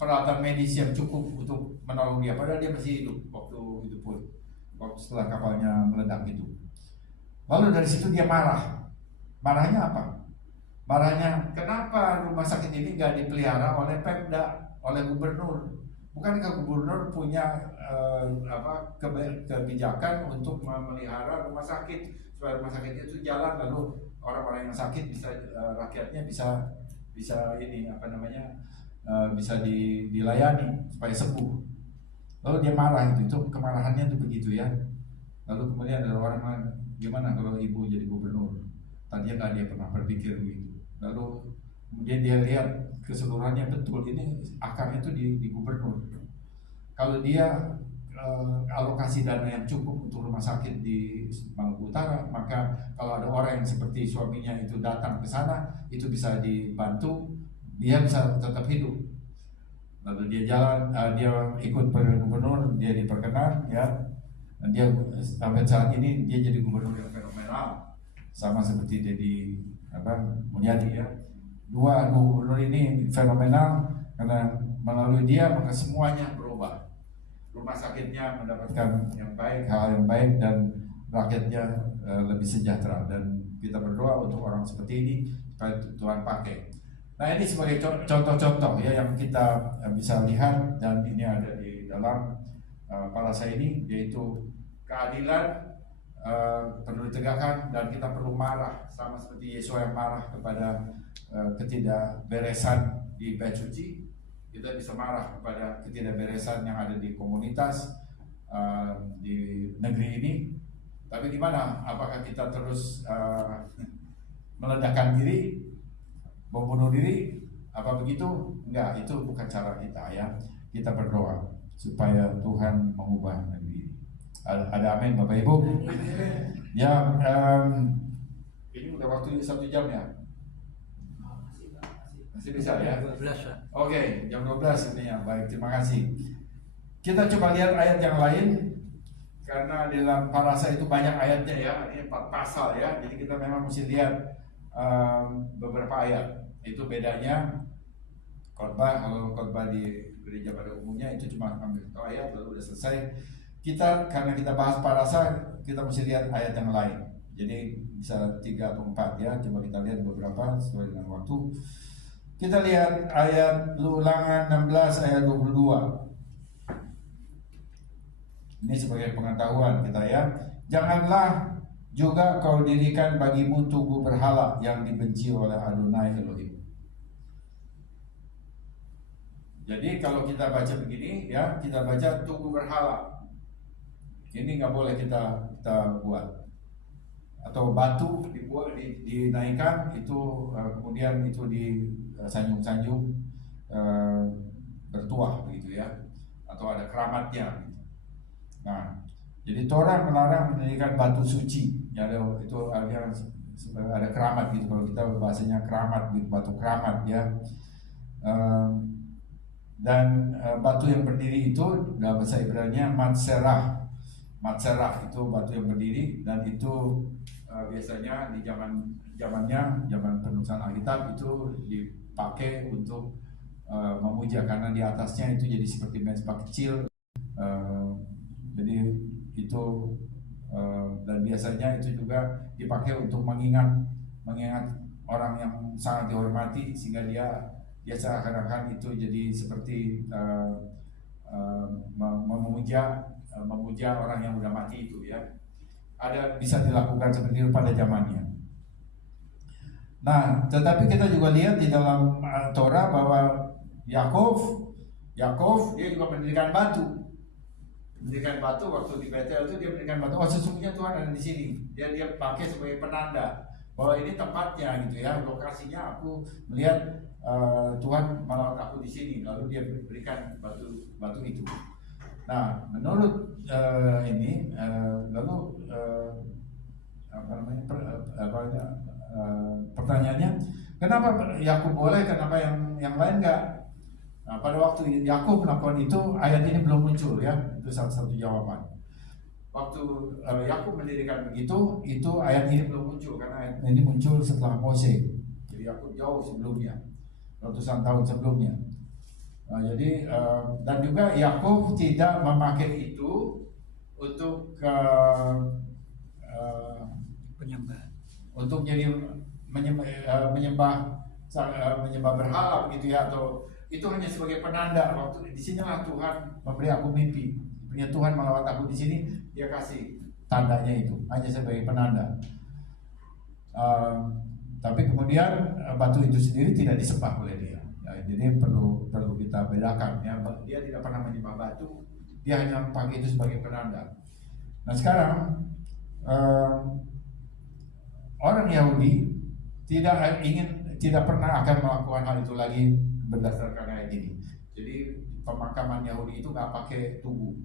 peralatan medis yang cukup untuk menolong dia, padahal dia masih hidup waktu itu pun. waktu setelah kapalnya meledak itu. Lalu dari situ dia marah. Marahnya apa? Marahnya, kenapa rumah sakit ini nggak dipelihara oleh Pemda, oleh gubernur? Bukankah gubernur punya kebijakan untuk memelihara rumah sakit supaya rumah sakit itu jalan, lalu orang-orang yang sakit bisa rakyatnya bisa ini bisa dilayani supaya sembuh. Lalu dia marah itu kemarahannya itu begitu ya. Lalu kemudian ada orang gimana kalau ibu jadi gubernur? Tadinya nggak dia pernah berpikir begitu. Lalu kemudian dia lihat keseluruhannya betul ini akarnya itu di gubernur. Kalau dia alokasi dana yang cukup untuk rumah sakit di Maluku Utara, maka kalau ada orang yang seperti suaminya itu datang ke sana, itu bisa dibantu, dia bisa tetap hidup. Lalu dia jalan, dia ikut gubernur, dia diperkenan, ya. Dan dia sampai saat ini dia jadi gubernur yang fenomenal, sama seperti Dedi Mulyadi ya. Dua gubernur ini fenomenal karena melalui dia maka semuanya berubah. Rumah sakitnya mendapatkan yang baik, hal yang baik, dan rakyatnya lebih sejahtera. Dan kita berdoa untuk orang seperti ini supaya Tuhan pakai. Nah, ini sebagai contoh-contoh ya yang kita bisa lihat, dan ini ada di dalam Parasa ini, yaitu keadilan perlu ditegakkan dan kita perlu marah, sama seperti Yesus yang marah kepada ketidakberesan di Bait Suci. Kita bisa marah kepada ketidakberesan yang ada di komunitas di negeri ini. Tapi gimana? Apakah kita terus meledakkan diri, membunuh diri? Apa begitu? Enggak, itu bukan cara kita ya. Kita berdoa supaya Tuhan mengubah negeri ini. Ada amin Bapak Ibu? Ya, ini udah waktu 1 jam ya? Masih bisa ya? 12 ya. Oke, jam 12 ini ya. Baik, terima kasih. Kita coba lihat ayat yang lain, karena di dalam Parasa itu banyak ayatnya ya. Ini 4 pasal ya. Jadi kita memang mesti lihat beberapa ayat. Itu bedanya khotbah. Kalau khotbah di gereja pada umumnya itu cuma ambil 1 ayat lalu udah selesai. Karena kita bahas Parasa, kita mesti lihat ayat yang lain. Jadi bisa 3 atau 4 ya. Coba kita lihat beberapa sesuai dengan waktu. Kita lihat ayat Ulangan 16 ayat 22. Ini sebagai pengetahuan kita ya. Janganlah juga kau dirikan bagimu tugu berhala yang dibenci oleh Adonai Elohim. Jadi kalau kita baca begini ya, kita baca tugu berhala. Ini nggak boleh kita buat. Atau batu dibuat, dinaikkan itu kemudian itu disanjung-sanjung bertuah begitu ya, atau ada keramatnya gitu. Nah, jadi Torah melarang mendirikan batu suci ya, itu ada keramat gitu. Kalau kita bahasanya keramat gitu, batu keramat ya. Dan batu yang berdiri itu dalam bahasa Ibrani-nya Matserah itu batu yang berdiri, dan itu biasanya di zaman penulisan Alkitab itu dipakai untuk memuja, karena di atasnya itu jadi seperti mezbah kecil. Jadi itu dan biasanya itu juga dipakai untuk mengingat orang yang sangat dihormati, sehingga dia seakan-akan itu jadi seperti memuja orang yang sudah mati itu ya. Ada bisa dilakukan seperti itu pada zamannya. Nah, tetapi kita juga lihat di dalam Torah bahwa Yakov dia juga mendirikan batu. Mendirikan batu waktu di Betel itu dia mendirikan batu. Oh, sesungguhnya Tuhan ada di sini. Dia pakai sebagai penanda bahwa ini tempatnya gitu ya, lokasinya. Aku melihat Tuhan merawat aku di sini. Lalu dia berikan batu itu. Nah, menurut ini lalu pertanyaannya, kenapa Yakub boleh, kenapa yang lain enggak? Nah, pada waktu Yakub melakukan itu, ayat ini belum muncul ya. Itu satu jawaban. Waktu Yakub mendirikan begitu, itu ayat ini belum muncul, karena ayat ini muncul setelah Mose. Jadi Yakub jauh sebelumnya, ratusan tahun sebelumnya. Nah, jadi dan juga Yakub tidak memakai itu untuk penyembah. untuk jadi menyembah berhala begitu ya, atau itu hanya sebagai penanda. Waktu di sinilah Tuhan memberi aku mimpi. Punya Tuhan melawat aku di sini, dia kasih tandanya itu hanya sebagai penanda. Tapi kemudian batu itu sendiri tidak disembah oleh dia. Ya, jadi perlu kita bedakan ya. Dia tidak pernah menyembah batu, dia hanya pakai itu sebagai penanda. Nah sekarang orang Yahudi tidak pernah akan melakukan hal itu lagi berdasarkan ayat ini. Jadi pemakaman Yahudi itu nggak pakai tugu.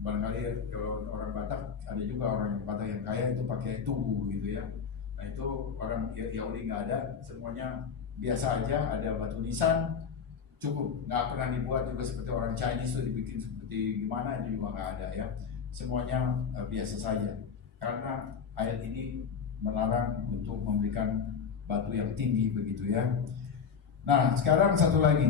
Barangkali kalau orang Batak, ada juga orang Batak yang kaya itu pakai tugu gitu ya. Nah itu orang Yahudi nggak ada, semuanya biasa aja, ada batu nisan cukup, nggak pernah dibuat juga seperti orang Chinese itu dibikin seperti gimana, itu juga nggak ada ya. Semuanya biasa saja, karena ayat ini melarang untuk memberikan batu yang tinggi begitu ya. Nah sekarang satu lagi,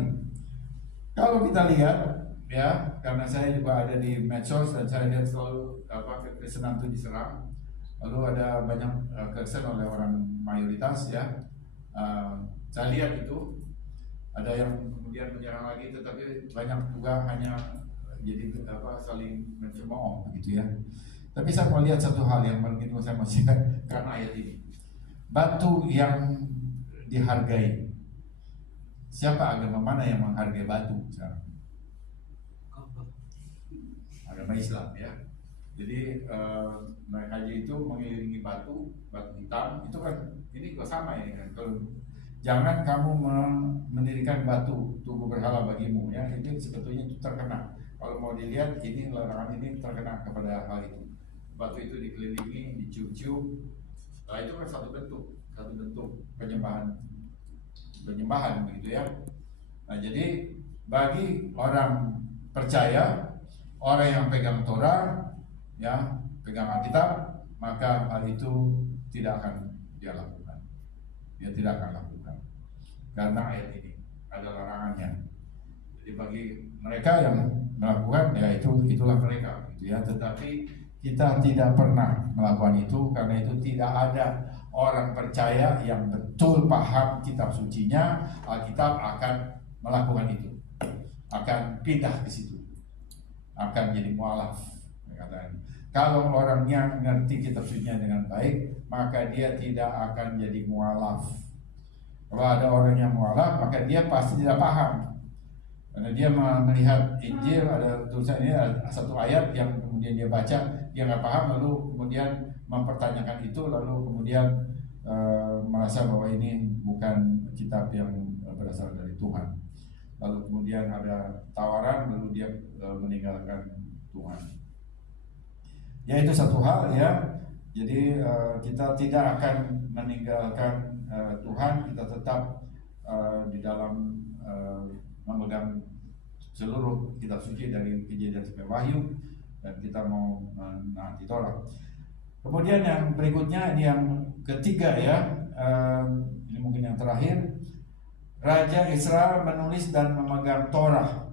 kalau kita lihat ya, karena saya juga ada di medsos dan saya lihat selalu kekristenan itu diserang, lalu ada banyak kekristenan oleh orang mayoritas ya. Saya lihat itu ada yang kemudian menyerang lagi, tetapi banyak juga hanya jadi saling mencemooh begitu ya. Tapi saya mau lihat satu hal yang mungkin saya masih karena ayat ini, batu yang dihargai. Siapa agama mana yang menghargai batu sekarang? Agama Islam ya. Jadi naik haji itu mengelilingi batu hitam, itu kan ini kok sama ini kan. Kalau jangan kamu mendirikan batu tugu berhala bagimu ya, itu sebetulnya itu terkena. Kalau mau dilihat ini larangan ini terkena kepada hal itu. Batu itu dikelilingi, dicium-cium. Nah itu kan satu bentuk penyembahan begitu ya. Nah jadi bagi orang percaya, orang yang pegang Torah ya, pegang Alkitab, maka hal itu tidak akan dia lakukan. Dia tidak akan lakukan karena ayat ini ada larangannya. Jadi bagi mereka yang melakukan ya itulah mereka gitu ya. Tetapi kita tidak pernah melakukan itu, karena itu tidak ada orang percaya yang betul paham kitab sucinya, Alkitab, akan melakukan itu, akan pindah ke situ, akan jadi mualaf. Kalau orangnya ngerti kitab sucinya dengan baik, maka dia tidak akan jadi mualaf. Kalau ada orang yang mualaf, maka dia pasti tidak paham. Karena dia melihat Injil, ada tulisan ini, ada satu ayat yang kemudian dia baca, dia nggak paham, lalu kemudian mempertanyakan itu, lalu kemudian merasa bahwa ini bukan kitab yang berasal dari Tuhan. Lalu kemudian ada tawaran, lalu dia meninggalkan Tuhan. Ya itu satu hal ya. Jadi kita tidak akan meninggalkan Tuhan, kita tetap di dalam memegang seluruh kitab suci dari Kejadian sampai Wahyu, dan kita mau menaati Torah. Kemudian yang berikutnya, ini yang ketiga ya, ini mungkin yang terakhir, Raja Israel menulis dan memegang Torah.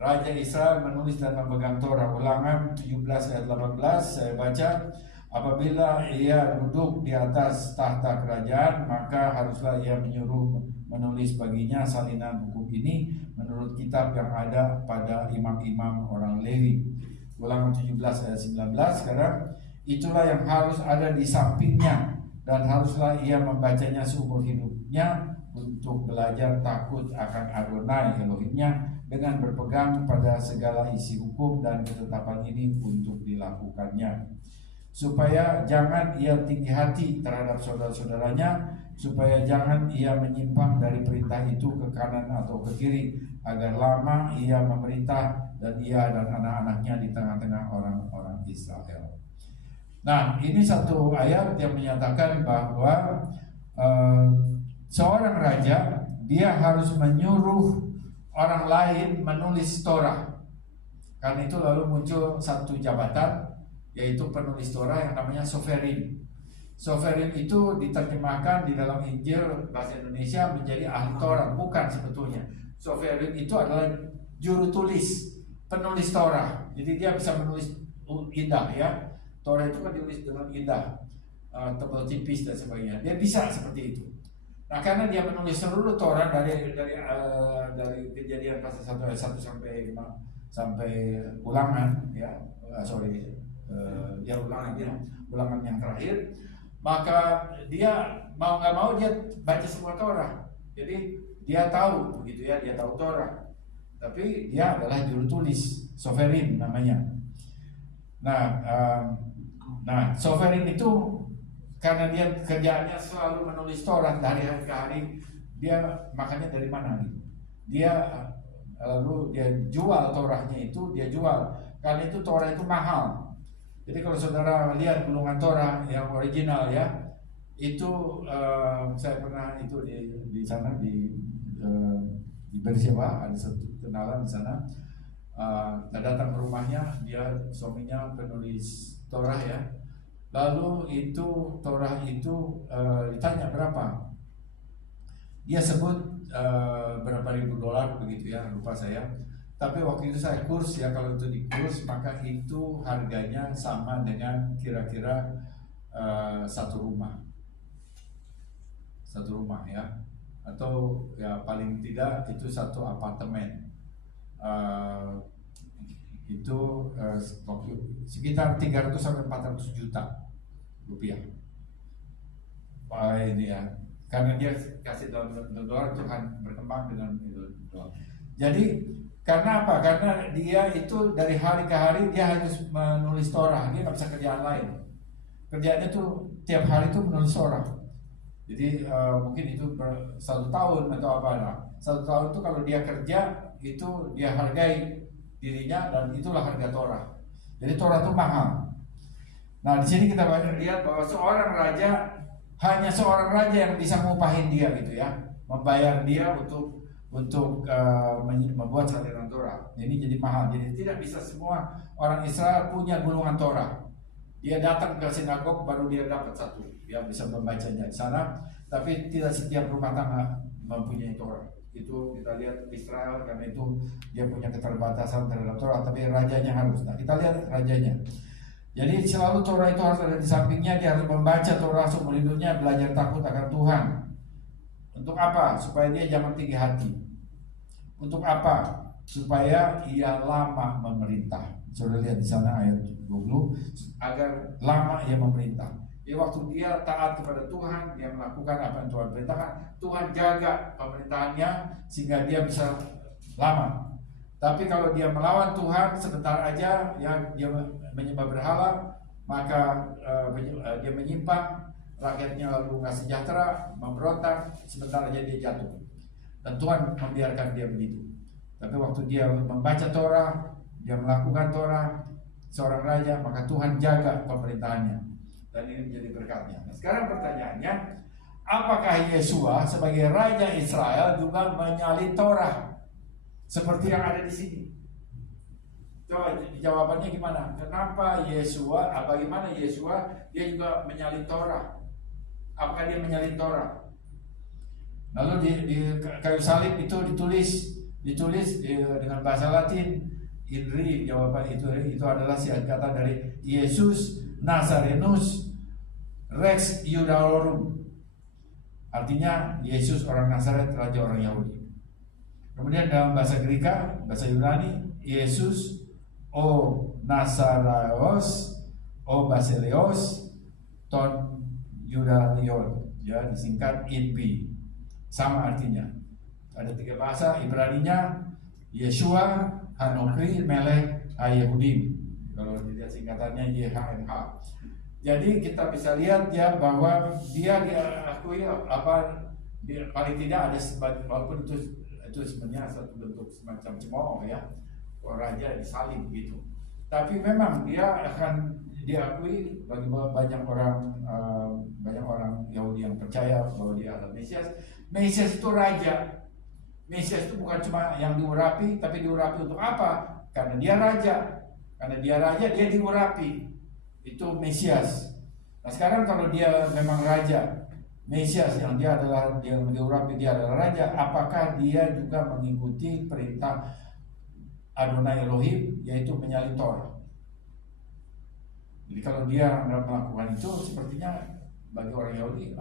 Raja Israel menulis dan memegang Torah. Ulangan 17 ayat 18 saya baca, apabila ia duduk di atas tahta kerajaan, maka haruslah ia menyuruh menulis baginya salinan hukum ini menurut kitab yang ada pada imam-imam orang Lewi. Ulangan 17 ayat 19 sekarang, itulah yang harus ada di sampingnya, dan haruslah ia membacanya seumur hidupnya untuk belajar takut akan Adonai Elohimnya, dengan berpegang pada segala isi hukum dan ketetapan ini untuk dilakukannya, supaya jangan ia tinggi hati terhadap saudara-saudaranya, supaya jangan ia menyimpang dari perintah itu ke kanan atau ke kiri, agar lama ia memerintah dan ia dan anak-anaknya di tengah-tengah orang-orang Israel. Nah, ini satu ayat yang menyatakan bahwa seorang raja, dia harus menyuruh orang lain menulis Torah. Karena itu lalu muncul satu jabatan, yaitu penulis Torah yang namanya sovereign. Sovereign itu diterjemahkan di dalam Injil bahasa Indonesia menjadi ahli Torah. Bukan sebetulnya. Sovereign itu adalah juru tulis, penulis Torah. Jadi dia bisa menulis indah ya. Torah itu kan ditulis dengan indah, tebal tipis dan sebagainya. Dia bisa seperti itu. Nah, karena dia menulis seluruh Torah dari Kejadian pasal 1 ayat 1 sampai Ulangan ya, Ulangan yang terakhir, maka dia mau nggak mau dia baca semua Torah. Jadi dia tahu begitu ya, dia tahu Torah. Tapi dia adalah juru tulis, sovereign namanya. Nah, sovereign itu karena dia kerjaannya selalu menulis Torah dari hari ke hari, dia makanya dari mana gitu. Lalu dia jual Torahnya itu, dia jual. Karena itu Torah itu mahal. Jadi kalau saudara lihat gulungan Torah yang original ya, itu saya pernah itu di sana di Beersheba, ada satu kenalan di sana. Saya datang ke rumahnya, dia suaminya penulis Torah ya. Lalu itu Torah itu ditanya berapa, dia sebut berapa ribu $, begitu ya, lupa saya. Tapi waktu itu saya kurs ya, kalau itu di kurs maka itu harganya sama dengan kira-kira satu rumah ya, atau ya paling tidak itu satu apartemen. Itu sekitar 300 sampai 400 juta rupiah. Ini ya, karena dia kasih dalam $, Tuhan berkembang dengan itu. Jadi karena apa? Karena dia itu dari hari ke hari dia harus menulis Torah, dia nggak bisa kerjaan lain. Kerjaannya tuh tiap hari tuh menulis Torah. Jadi mungkin itu 1 tahun atau apa lah. 1 tahun itu kalau dia kerja itu dia hargai dirinya, dan itulah harga Torah. Jadi Torah itu mahal. Nah, di sini kita banyak lihat bahwa hanya seorang raja yang bisa ngupahin dia gitu ya, membayar dia untuk membuat salinan Torah. Ini jadi mahal. Jadi tidak bisa semua orang Israel punya gulungan Torah. Dia datang ke sinagog baru dia dapat satu, dia bisa membacanya di sana. Tapi tidak setiap rumah tangga mempunyai Torah. Itu kita lihat Israel, karena itu dia punya keterbatasan terhadap Torah, tapi rajanya harus. Nah, kita lihat rajanya. Jadi selalu Torah itu harus ada di sampingnya, dia harus membaca Torah seumur hidupnya, belajar takut akan Tuhan. Untuk apa? Supaya dia jangan tinggi hati. Untuk apa? Supaya ia lama memerintah. Sudah lihat di sana ayat 20, agar lama ia memerintah. Jadi waktu dia taat kepada Tuhan, dia melakukan apa yang Tuhan perintahkan, Tuhan jaga pemerintahannya sehingga dia bisa lama. Tapi kalau dia melawan Tuhan, sebentar aja ya dia menyembah berhala, maka dia menyimpang, rakyatnya lalu nggak sejahtera, memberontak, sebentar aja dia jatuh. Dan Tuhan membiarkan dia begitu. Tapi waktu dia membaca Torah, dia melakukan Torah, seorang raja, maka Tuhan jaga pemerintahannya. Dan ini menjadi berkatnya. Nah, sekarang pertanyaannya, apakah Yesua sebagai Raja Israel juga menyalin Torah seperti yang ada di sini? Coba jawabannya gimana? Kenapa Yesua? Bagaimana Yesua dia juga menyalin Torah? Apakah dia menyalin Torah? Lalu di kayu salib itu ditulis dengan bahasa Latin, INRI. Jawaban itu adalah singkatan dari Yesus Nazarenus Rex Iudaeorum. Artinya Yesus orang Nazaret, raja orang Yahudi. Kemudian dalam bahasa Greka, bahasa Yunani, Yesus o Nazareos o Basileos ton Iudaeon, ya disingkat INP. Sama artinya. Ada 3 bahasa. Ibraninya Yeshua Hanokri Melech Hayehudim. Kalau dilihat singkatannya YHMH. Jadi kita bisa lihat ya bahwa dia diakui dia paling tidak ada walaupun itu sebenarnya satu bentuk semacam cemooh ya, raja disalib gitu. Tapi memang dia akan diakui bagi banyak orang Yahudi yang percaya bahwa dia adalah Mesias. Mesias itu raja. Mesias itu bukan cuma yang diurapi, tapi diurapi untuk apa? Karena dia raja. Karena dia raja, dia diurapi. Itu Mesias. Nah sekarang kalau dia memang raja, Mesias yang dia diurapi, dia adalah raja, apakah dia juga mengikuti perintah Adonai Elohim, yaitu menyalin Torah? Jadi kalau dia melakukan itu, sepertinya bagi orang Yahudi,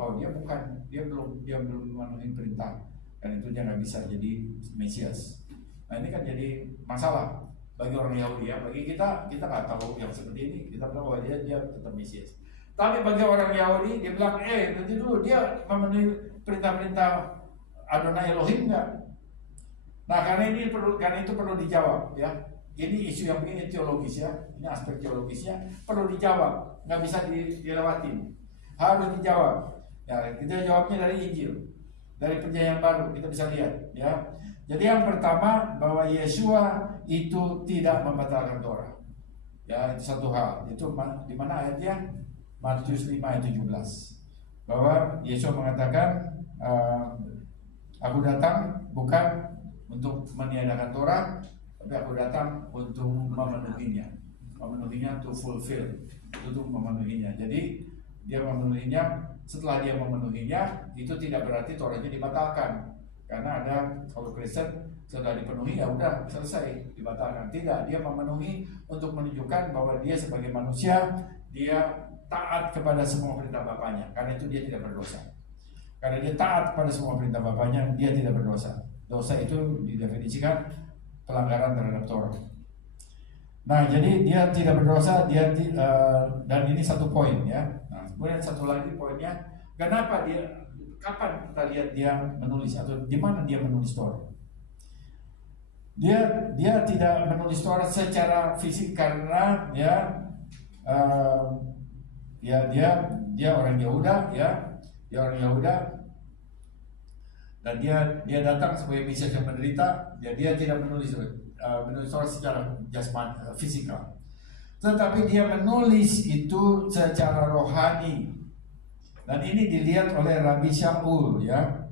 dia belum memenuhi perintah, dan itu dia nggak bisa jadi Mesias. Nah ini kan jadi masalah bagi orang Yahudi ya. Bagi kita nggak tahu yang seperti ini, kita bilang bahwa dia tetap Mesias. Tapi bagi orang Yahudi dia bilang, nanti dulu dia memenuhi perintah-perintah Adonai Elohim nggak? Nah karena itu perlu dijawab ya. Ini isu yang begini teologis ya, ini aspek teologisnya perlu dijawab, nggak bisa dilewatin, harus dijawab. Ya kita jawabnya dari Injil, dari Perjanjian Baru kita bisa lihat ya. Jadi yang pertama bahwa Yesua itu tidak membatalkan Torah. Ya itu satu hal. Itu di mana ayatnya? Matius 5 ayat 17. Bahwa Yesua mengatakan, aku datang bukan untuk meniadakan Torah, tapi aku datang untuk memenuhinya. Memenuhinya to fulfill, untuk memenuhinya. Jadi dia memenuhinya. Setelah dia memenuhinya, itu tidak berarti Torahnya dibatalkan. Karena ada kalau Kristen setelah dipenuhi ya udah selesai dibatalkan. Tidak, dia memenuhi untuk menunjukkan bahwa dia sebagai manusia dia taat kepada semua perintah Bapaknya. Karena itu dia tidak berdosa. Karena dia taat kepada semua perintah Bapaknya, dia tidak berdosa. Dosa itu didefinisikan pelanggaran terhadap Torah. Nah, jadi dia tidak berdosa, dan ini satu poin ya. Nah, kemudian satu lagi poinnya, kenapa kapan kita lihat dia menulis atau di mana dia menulis Torah? Dia tidak menulis Torah secara fisik karena dia orang Yehuda ya, dia orang Yehuda. Dan dia datang sebagai Mesias yang menderita, dia tidak menulis Torah secara jasmani fisikal, tetapi dia menulis itu secara rohani. Dan ini dilihat oleh Rabbi Shaul ya,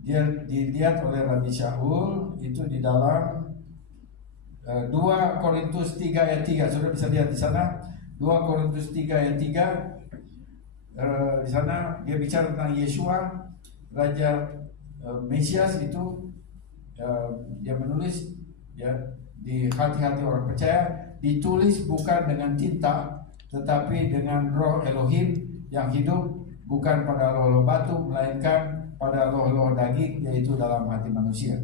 dia dilihat oleh Rabbi Shaul itu di dalam 2 Korintus 3 ayat 3. Sudah bisa lihat di sana 2 Korintus 3 ayat 3. Di sana dia bicara tentang Yesua, Raja Mesias itu. Dia menulis ya, di hati-hati orang percaya, ditulis bukan dengan tinta tetapi dengan roh Elohim yang hidup, bukan pada loh-loh batu melainkan pada loh-loh daging, yaitu dalam hati manusia.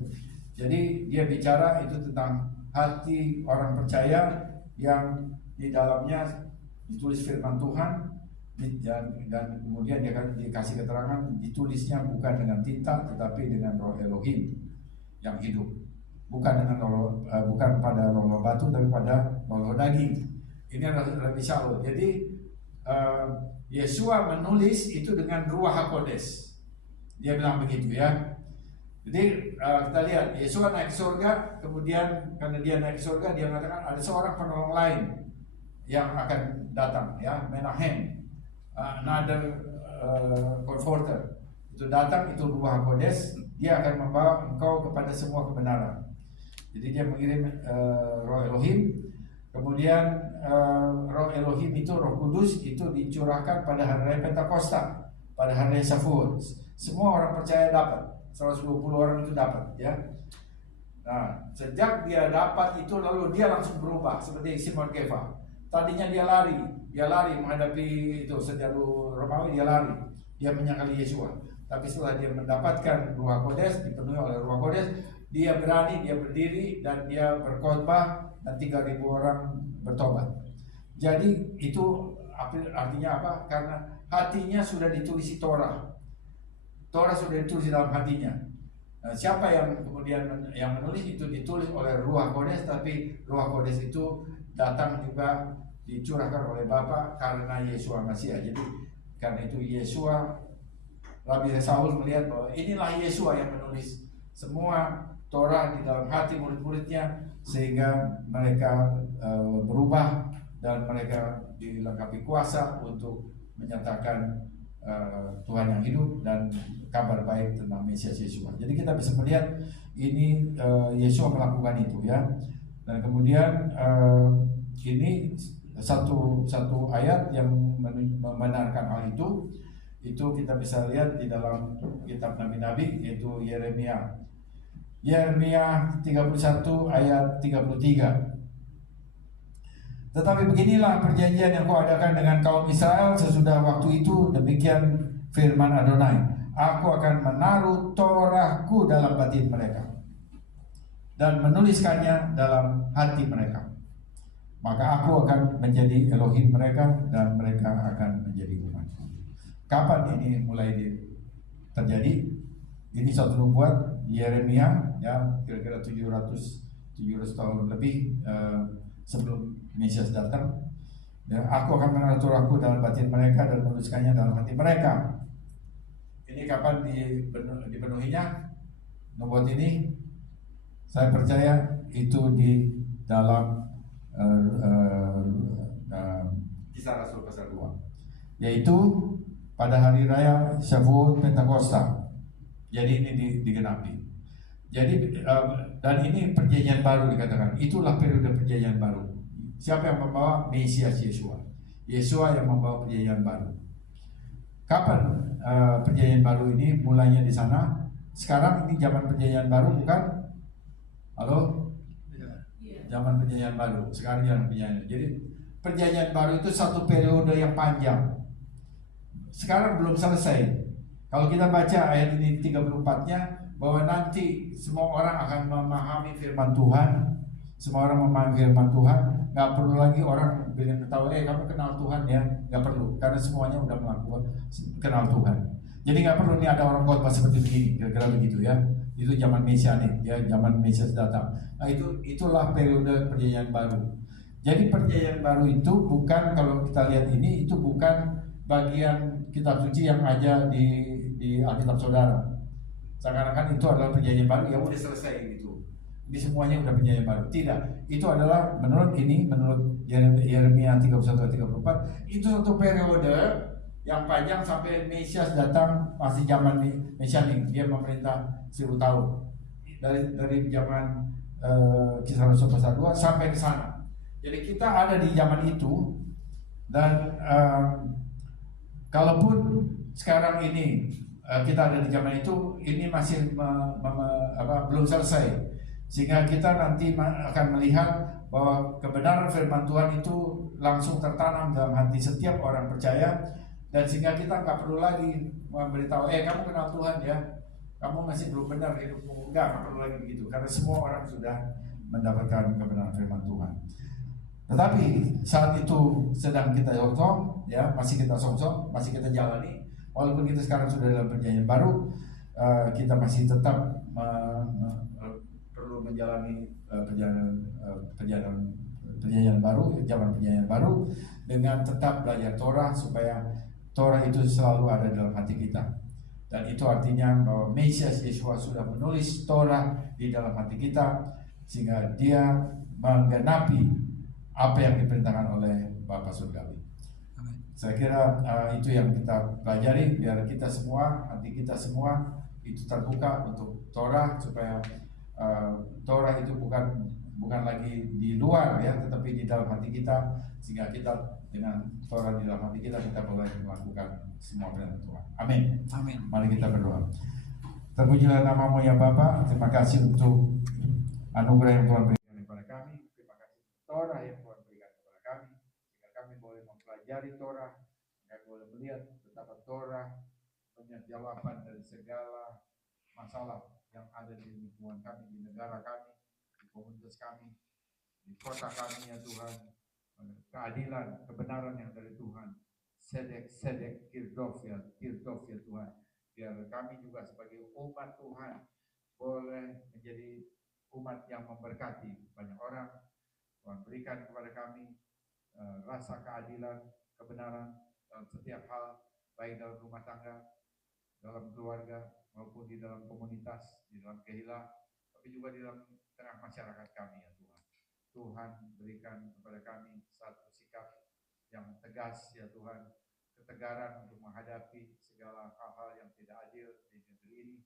Jadi dia bicara itu tentang hati orang percaya yang di dalamnya ditulis firman Tuhan, dan kemudian dia akan dikasih keterangan ditulisnya bukan dengan tinta tetapi dengan roh Elohim yang hidup, bukan pada loh batu tapi pada loh daging. Ini adalah Rabbi Shaul. Jadi Yesua menulis itu dengan Ruach HaKodes. Dia bilang begitu ya. Jadi kita lihat Yesua naik surga, kemudian karena dia naik surga, dia mengatakan ada seorang penolong lain yang akan datang ya, Menahem, another comforter. Itu datang, itu Ruach HaKodes, dia akan membawa engkau kepada semua kebenaran. Jadi dia mengirim Roh Elohim. Kemudian Roh Elohim itu, Roh Kudus itu dicurahkan pada hari Pentakosta, pada hari Shavuot. Semua orang percaya dapat, 120 orang itu dapat ya. Nah, sejak dia dapat itu lalu dia langsung berubah seperti Simon Kepha. Tadinya dia lari menghadapi itu serjalu Romawi, dia menyangkali Yesua. Tapi setelah dia mendapatkan Ruach HaKodes, dipenuhi oleh Ruach HaKodes, dia berani, dia berdiri dan dia berkhotbah dan 3.000 orang bertobat. Jadi itu artinya apa? Karena hatinya sudah ditulis Torah. Torah sudah ditulis dalam hatinya. Nah, siapa yang kemudian yang menulis itu ditulis oleh Ruach HaKodes, tapi Ruach HaKodes itu datang juga dicurahkan oleh Bapa karena Yesua Masiah. Jadi karena itu Yesua, Rabbi Shaul melihat bahwa inilah Yesua yang menulis semua Torah di dalam hati murid-muridnya, sehingga mereka berubah dan mereka dilengkapi kuasa untuk menyatakan Tuhan yang hidup dan kabar baik tentang Mesias Yesua. Jadi kita bisa melihat ini Yesua melakukan itu ya. Dan kemudian ini satu ayat yang membenarkan hal itu kita bisa lihat di dalam kitab Nabi-Nabi, yaitu Yeremia 31 ayat 33. Tetapi beginilah perjanjian yang kau adakan dengan kaum Israel sesudah waktu itu, demikian firman Adonai, aku akan menaruh Torahku dalam batin mereka dan menuliskannya dalam hati mereka. Maka aku akan menjadi Elohim mereka dan mereka akan menjadi umatku. Kapan ini mulai terjadi? Ini suatu nubuat Yeremia, ya, kira-kira 700 tahun lebih sebelum Mesias datang. Ya, aku akan menaruh Torahku dalam batin mereka dan menuliskannya dalam hati mereka. Ini kapan dipenuhinya? Nubuat ini saya percaya itu di dalam Kisah Rasul pasal 2, yaitu pada hari raya Shavuot Pentakosta. Jadi ini digenapi. Jadi dan ini perjanjian baru dikatakan. Itulah periode perjanjian baru. Siapa yang membawa? Mesias Yesua. Yesua yang membawa perjanjian baru. Kapan perjanjian baru ini mulainya di sana? Sekarang ini zaman perjanjian baru, bukan? Halo? Zaman perjanjian baru. Sekarang zaman perjanjian. Jadi perjanjian baru itu satu periode yang panjang. Sekarang belum selesai. Kalau kita baca ayat ini 34-nya, bahwa nanti semua orang akan memahami firman Tuhan. Semua orang memahami firman Tuhan. Gak perlu lagi orang bilang tahu, kamu kenal Tuhan ya. Gak perlu, karena semuanya udah melakukan kenal Tuhan. Jadi gak perlu nih ada orang khotbah seperti begini, kira-kira begitu ya. Itu zaman Mesianik, ya, zaman Mesias datang. Nah itulah periode perjanjian baru. Jadi perjanjian baru itu bukan, kalau kita lihat ini, itu bukan bagian kitab suci yang ada di Alkitab saudara. Seakan-akan itu adalah perjanjian baru yang udah selesai gitu. Ini semuanya udah perjanjian baru. Tidak, itu adalah menurut Yeremia 31-34, itu satu periode yang panjang sampai Mesias datang, masih zaman Mesianik. Dia memerintah 1000 tahun. Dari zaman Kisah Rasul pasal 2 sampai ke sana. Jadi kita ada di zaman itu, dan kalaupun sekarang ini kita ada di zaman itu, ini masih belum selesai, sehingga kita nanti akan melihat bahwa kebenaran firman Tuhan itu langsung tertanam dalam hati setiap orang percaya, dan sehingga kita nggak perlu lagi memberitahu, kamu kenal Tuhan ya, kamu masih belum benar hidupmu. Nggak perlu lagi begitu, karena semua orang sudah mendapatkan kebenaran firman Tuhan. Tetapi saat itu sedang kita songsong, ya, masih kita songsong, masih kita jalani. Walaupun kita sekarang sudah dalam perjanjian baru, kita masih tetap perlu menjalani perjanjian baru, zaman perjanjian baru, dengan tetap belajar Torah, supaya Torah itu selalu ada dalam hati kita. Dan itu artinya bahwa Mesias Yesua sudah menulis Torah di dalam hati kita, sehingga dia menggenapi apa yang diperintahkan oleh Bapa Surgawi. Saya kira itu yang kita pelajari, biar kita semua, hati kita semua itu terbuka untuk Torah, supaya Torah itu bukan lagi di luar ya, tetapi di dalam hati kita, sehingga kita dengan Torah di dalam hati kita boleh melakukan semua perintah Tuhan. Amin. Amin. Mari kita berdoa. Terpujilah namamu ya Bapa. Terima kasih untuk anugerah yang Tuhan berikan kepada kami. Terima kasih untuk Torah yang Tuhan berikan kepada kami, sehingga kami boleh mempelajari Torah, kami boleh melihat betapa Torah punya jawaban dari segala masalah yang ada di lingkungan kami, di negara kami, di komunitas kami, di kota kami ya Tuhan. Keadilan, kebenaran yang dari Tuhan, sedek kirdof ya Tuhan. Biar kami juga sebagai umat Tuhan boleh menjadi umat yang memberkati banyak orang. Tuhan berikan kepada kami rasa keadilan, kebenaran dalam setiap hal, baik dalam rumah tangga, dalam keluarga, maupun di dalam komunitas, di dalam kehilah, tapi juga di dalam tengah masyarakat kami ya Tuhan. Tuhan berikan kepada kami satu sikap yang tegas ya Tuhan, ketegaran untuk menghadapi segala hal-hal yang tidak adil di negeri ini,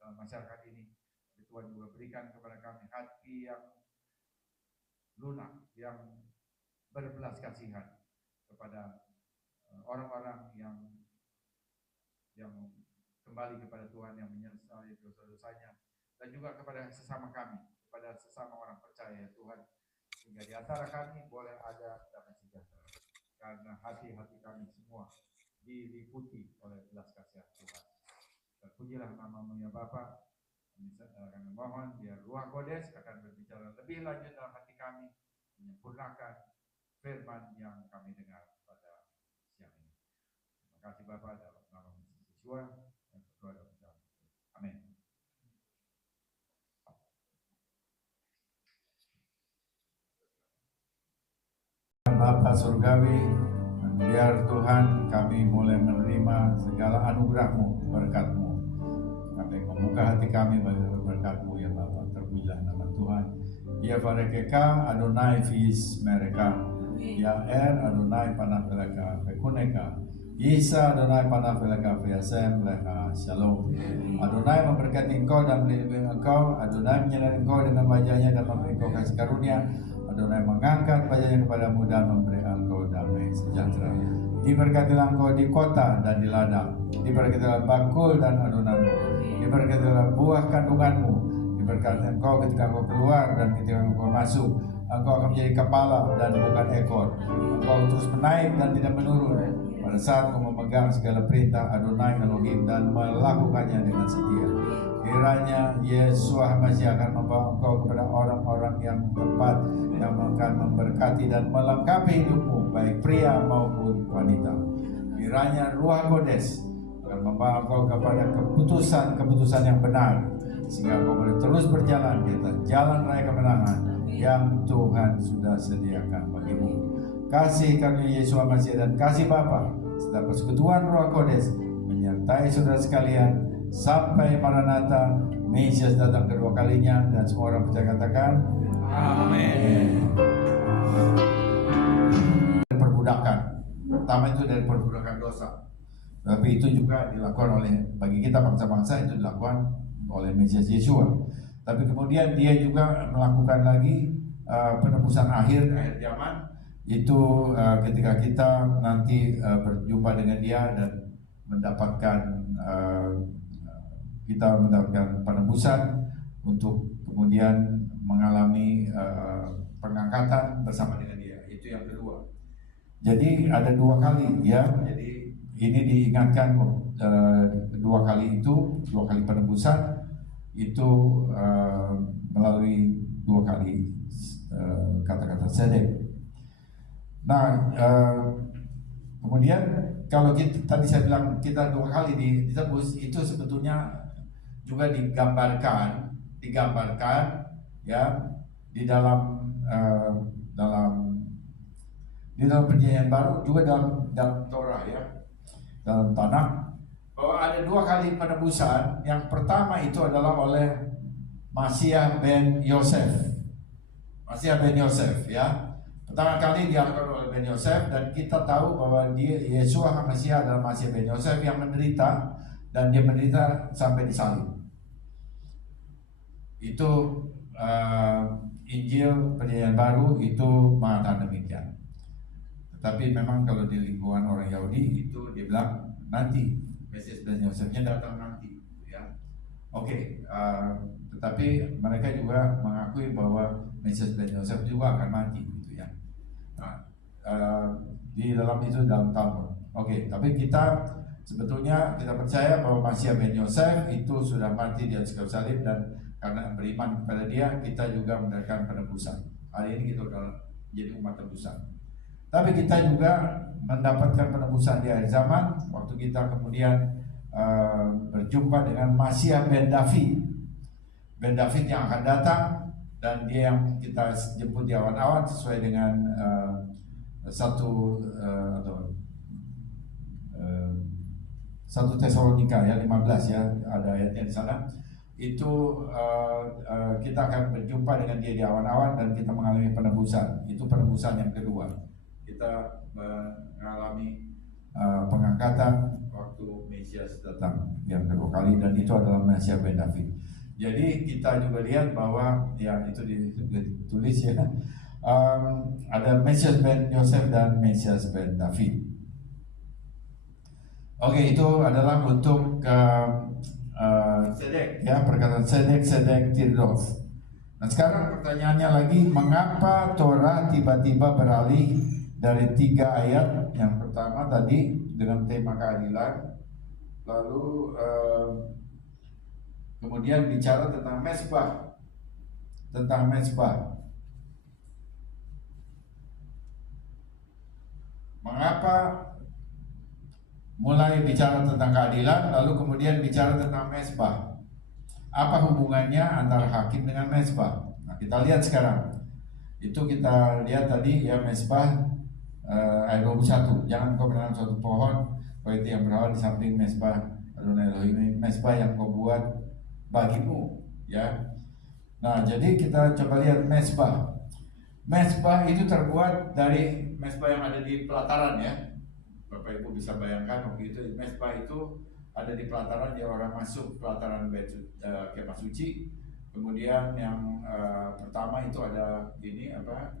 dalam masyarakat ini. Tapi Tuhan juga berikan kepada kami hati yang lunak, yang berbelas kasihan kepada orang-orang yang kembali kepada Tuhan, yang menyesali dosa-dosanya, dan juga kepada sesama kami, kepada sesama orang percaya Tuhan, sehingga di antara kami boleh ada damai sejahtera, karena hati-hati kami semua diliputi oleh belas kasihan Tuhan. Terpujilah nama-Mu ya Bapa. Kami mohon biar Ruh Kodes akan berbicara lebih lanjut dalam hati kami, menyempurnakan firman yang kami dengar pada siang ini. Terima kasih Bapa, dalam nama Yesus yang berdoa dan berdoa. Amin. Bapa Surgawi, biar Tuhan kami mulai menerima segala anugerah-Mu, berkat-Mu. Kami membuka hati kami bagi berkat-Mu ya Bapa. Terpujilah nama Tuhan. Ya Barekeka Adonai Fis mereka. Ya Adonai panah veleka fekuneka. Isa Adonai panah veleka feasem leha shalom. Adonai memberkati engkau dan melindungi engkau. Adonai menyertai engkau dengan wajahnya dan memberi engkau kasih karunia. Adonai mengangkat wajahnya kepadamu dan memberi engkau damai sejahtera. Diberkatilah engkau di kota dan di ladang. Diberkatilah bakul dan adonanmu. Diberkatilah buah kandunganmu. Diberkatilah engkau ketika engkau keluar dan ketika engkau masuk. Engkau akan menjadi kepala dan bukan ekor. Engkau terus menaik dan tidak menurun. Pada saat engkau memegang segala perintah Adonai Elohim dan melakukannya dengan setia. Kiranya Yesus Masih akan membawa engkau kepada orang-orang yang tepat, yang akan memberkati dan melengkapi hidupmu, baik pria maupun wanita. Kiranya Ruh Kodes akan membawa engkau kepada keputusan-keputusan yang benar, sehingga engkau boleh terus berjalan di atas jalan raya kemenangan yang Tuhan sudah sediakan bagimu. Kasih karunia Yesus Masih dan kasih Bapa serta persekutuan Ruh Kodes menyertai saudara sekalian sampai Maranatha, Mesias datang kedua kalinya, dan semua orang percaya katakan amin. Perbudakan pertama itu dari perbudakan dosa, tapi itu juga dilakukan oleh, bagi kita bangsa-bangsa itu dilakukan oleh Mesias Yeshua. Tapi kemudian dia juga melakukan lagi penebusan akhir zaman, itu ketika kita nanti berjumpa dengan dia dan kita mendapatkan penebusan untuk kemudian mengalami pengangkatan bersama dengan dia. Itu yang kedua. Jadi ada dua kali ya. Jadi ini diingatkan dua kali penebusan itu melalui dua kali kata-kata sedek. Nah, kemudian kalau tadi saya bilang kita dua kali ditebus, itu sebetulnya juga digambarkan ya di dalam perjanjian baru, juga dalam Torah ya, dalam Tanakh, bahwa ada dua kali penebusan. Yang pertama itu adalah oleh Masiah ben Yosef ya. Pertama kali dilakukan oleh Ben Yosef, dan kita tahu bahwa Yesus Masiah adalah Masiah Ben Yosef yang menderita, dan dia menderita sampai disalib. Itu Injil Perjanjian Baru itu mengatakan demikian. Tetapi memang kalau di lingkungan orang Yahudi itu dia bilang nanti Mesias Ben Yosefnya datang nanti, ya. Oke, tetapi mereka juga mengakui bahwa Mesias Ben Yosef juga akan mati, gitu ya. Nah, di dalam itu dalam Talmud. Oke, tapi kita sebetulnya kita percaya bahwa Masiah Ben Yosef itu sudah mati di atas kayu salib, dan karena beriman kepada dia, kita juga mendapatkan penebusan. Hari ini kita sudah menjadi umat tebusan. Tapi kita juga mendapatkan penebusan di akhir zaman, waktu kita kemudian berjumpa dengan Masiah Ben David. Ben David yang akan datang, dan dia yang kita jemput di awan-awan sesuai dengan 1 Tesalonika ya 15 ya, ada ayatnya di sana. Itu kita akan berjumpa dengan dia di awan-awan dan kita mengalami penebusan. Itu penebusan yang kedua. Kita mengalami pengangkatan waktu Mesias datang yang kedua kali, dan itu adalah Masiah Ben David. Jadi kita juga lihat bahwa ya itu ditulis ya, ada Mesias Ben Yosef dan Mesias Ben David. Oke, itu adalah untuk sedek ya, perkataan sedek tirdof. Nah sekarang pertanyaannya lagi, mengapa Torah tiba-tiba beralih dari 3 ayat yang pertama tadi dengan tema keadilan, lalu kemudian bicara tentang mesbah, Mengapa mulai bicara tentang keadilan lalu kemudian bicara tentang mesbah? Apa hubungannya antara hakim dengan mesbah? Nah, kita lihat sekarang. Itu kita lihat tadi ya, mesbah ayat 21. Jangan kau menanam suatu pohon itu yang berawal di samping mesbah Adonai Elohim, mesbah yang kau buat bagimu, ya. Nah, jadi kita coba lihat mesbah. Mesbah itu terbuat dari mesbah yang ada di pelataran, ya. Bapak Ibu bisa bayangkan waktu itu mesbah itu ada di pelataran, ya, orang masuk pelataran kemah suci. Kemudian yang pertama itu ada ini apa?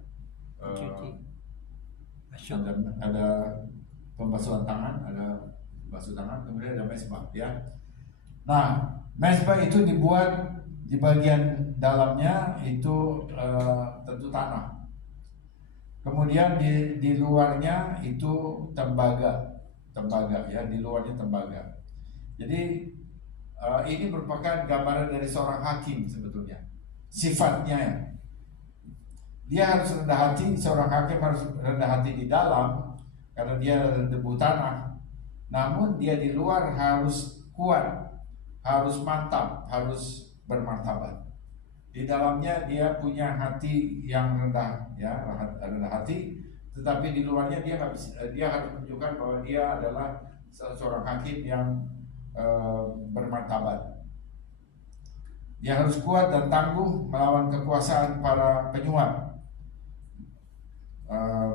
Ada pembasuhan tangan, ada basuh tangan, kemudian ada mesbah, ya. Nah, mesbah itu dibuat di bagian dalamnya itu tentu tanah. Kemudian di luarnya itu tembaga, ya, di luarnya tembaga. Jadi ini merupakan gambaran dari seorang hakim sebetulnya. Sifatnya, ya. Dia harus rendah hati, seorang hakim harus rendah hati di dalam karena dia debu tanah. Namun dia di luar harus kuat, harus mantap, harus bermartabat. Di dalamnya dia punya hati yang rendah, ya, rendah hati. Tetapi di luarnya dia harus menunjukkan bahwa dia adalah seorang hakim yang bermartabat. Dia harus kuat dan tangguh melawan kekuasaan para penyuap,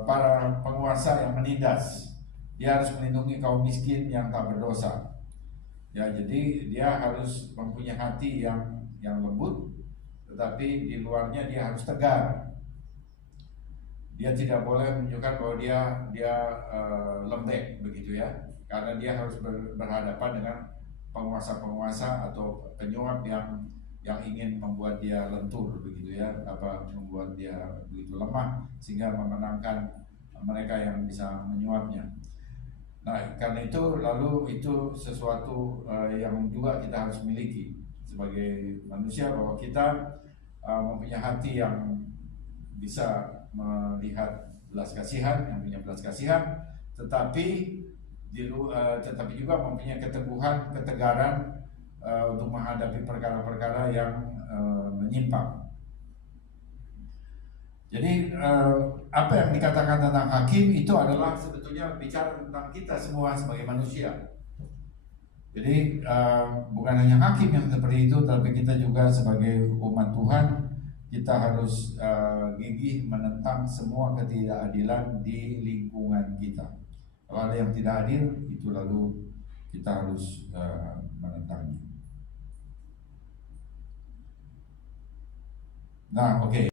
para penguasa yang menindas. Dia harus melindungi kaum miskin yang tak berdosa. Ya, jadi dia harus mempunyai hati yang lembut, tetapi di luarnya dia harus tegar. Dia tidak boleh menunjukkan bahwa dia lembek begitu, ya, karena dia harus berhadapan dengan penguasa-penguasa atau penyuap yang ingin membuat dia lentur begitu, ya, membuat dia begitu lemah sehingga memenangkan mereka yang bisa menyuapnya. Nah, karena itu lalu itu sesuatu yang juga kita harus miliki sebagai manusia, bahwa kita mempunyai hati yang bisa melihat belas kasihan, yang punya belas kasihan, tetapi juga mempunyai keteguhan, ketegaran untuk menghadapi perkara-perkara yang menyimpang. Jadi apa yang dikatakan tentang hakim itu adalah sebetulnya bicara tentang kita semua sebagai manusia. Jadi bukan hanya hakim yang seperti itu, tapi kita juga sebagai umat Tuhan, kita harus gigih menentang semua ketidakadilan di lingkungan kita. Kalau ada yang tidak adil, itu lalu kita harus menentangnya. Nah, oke.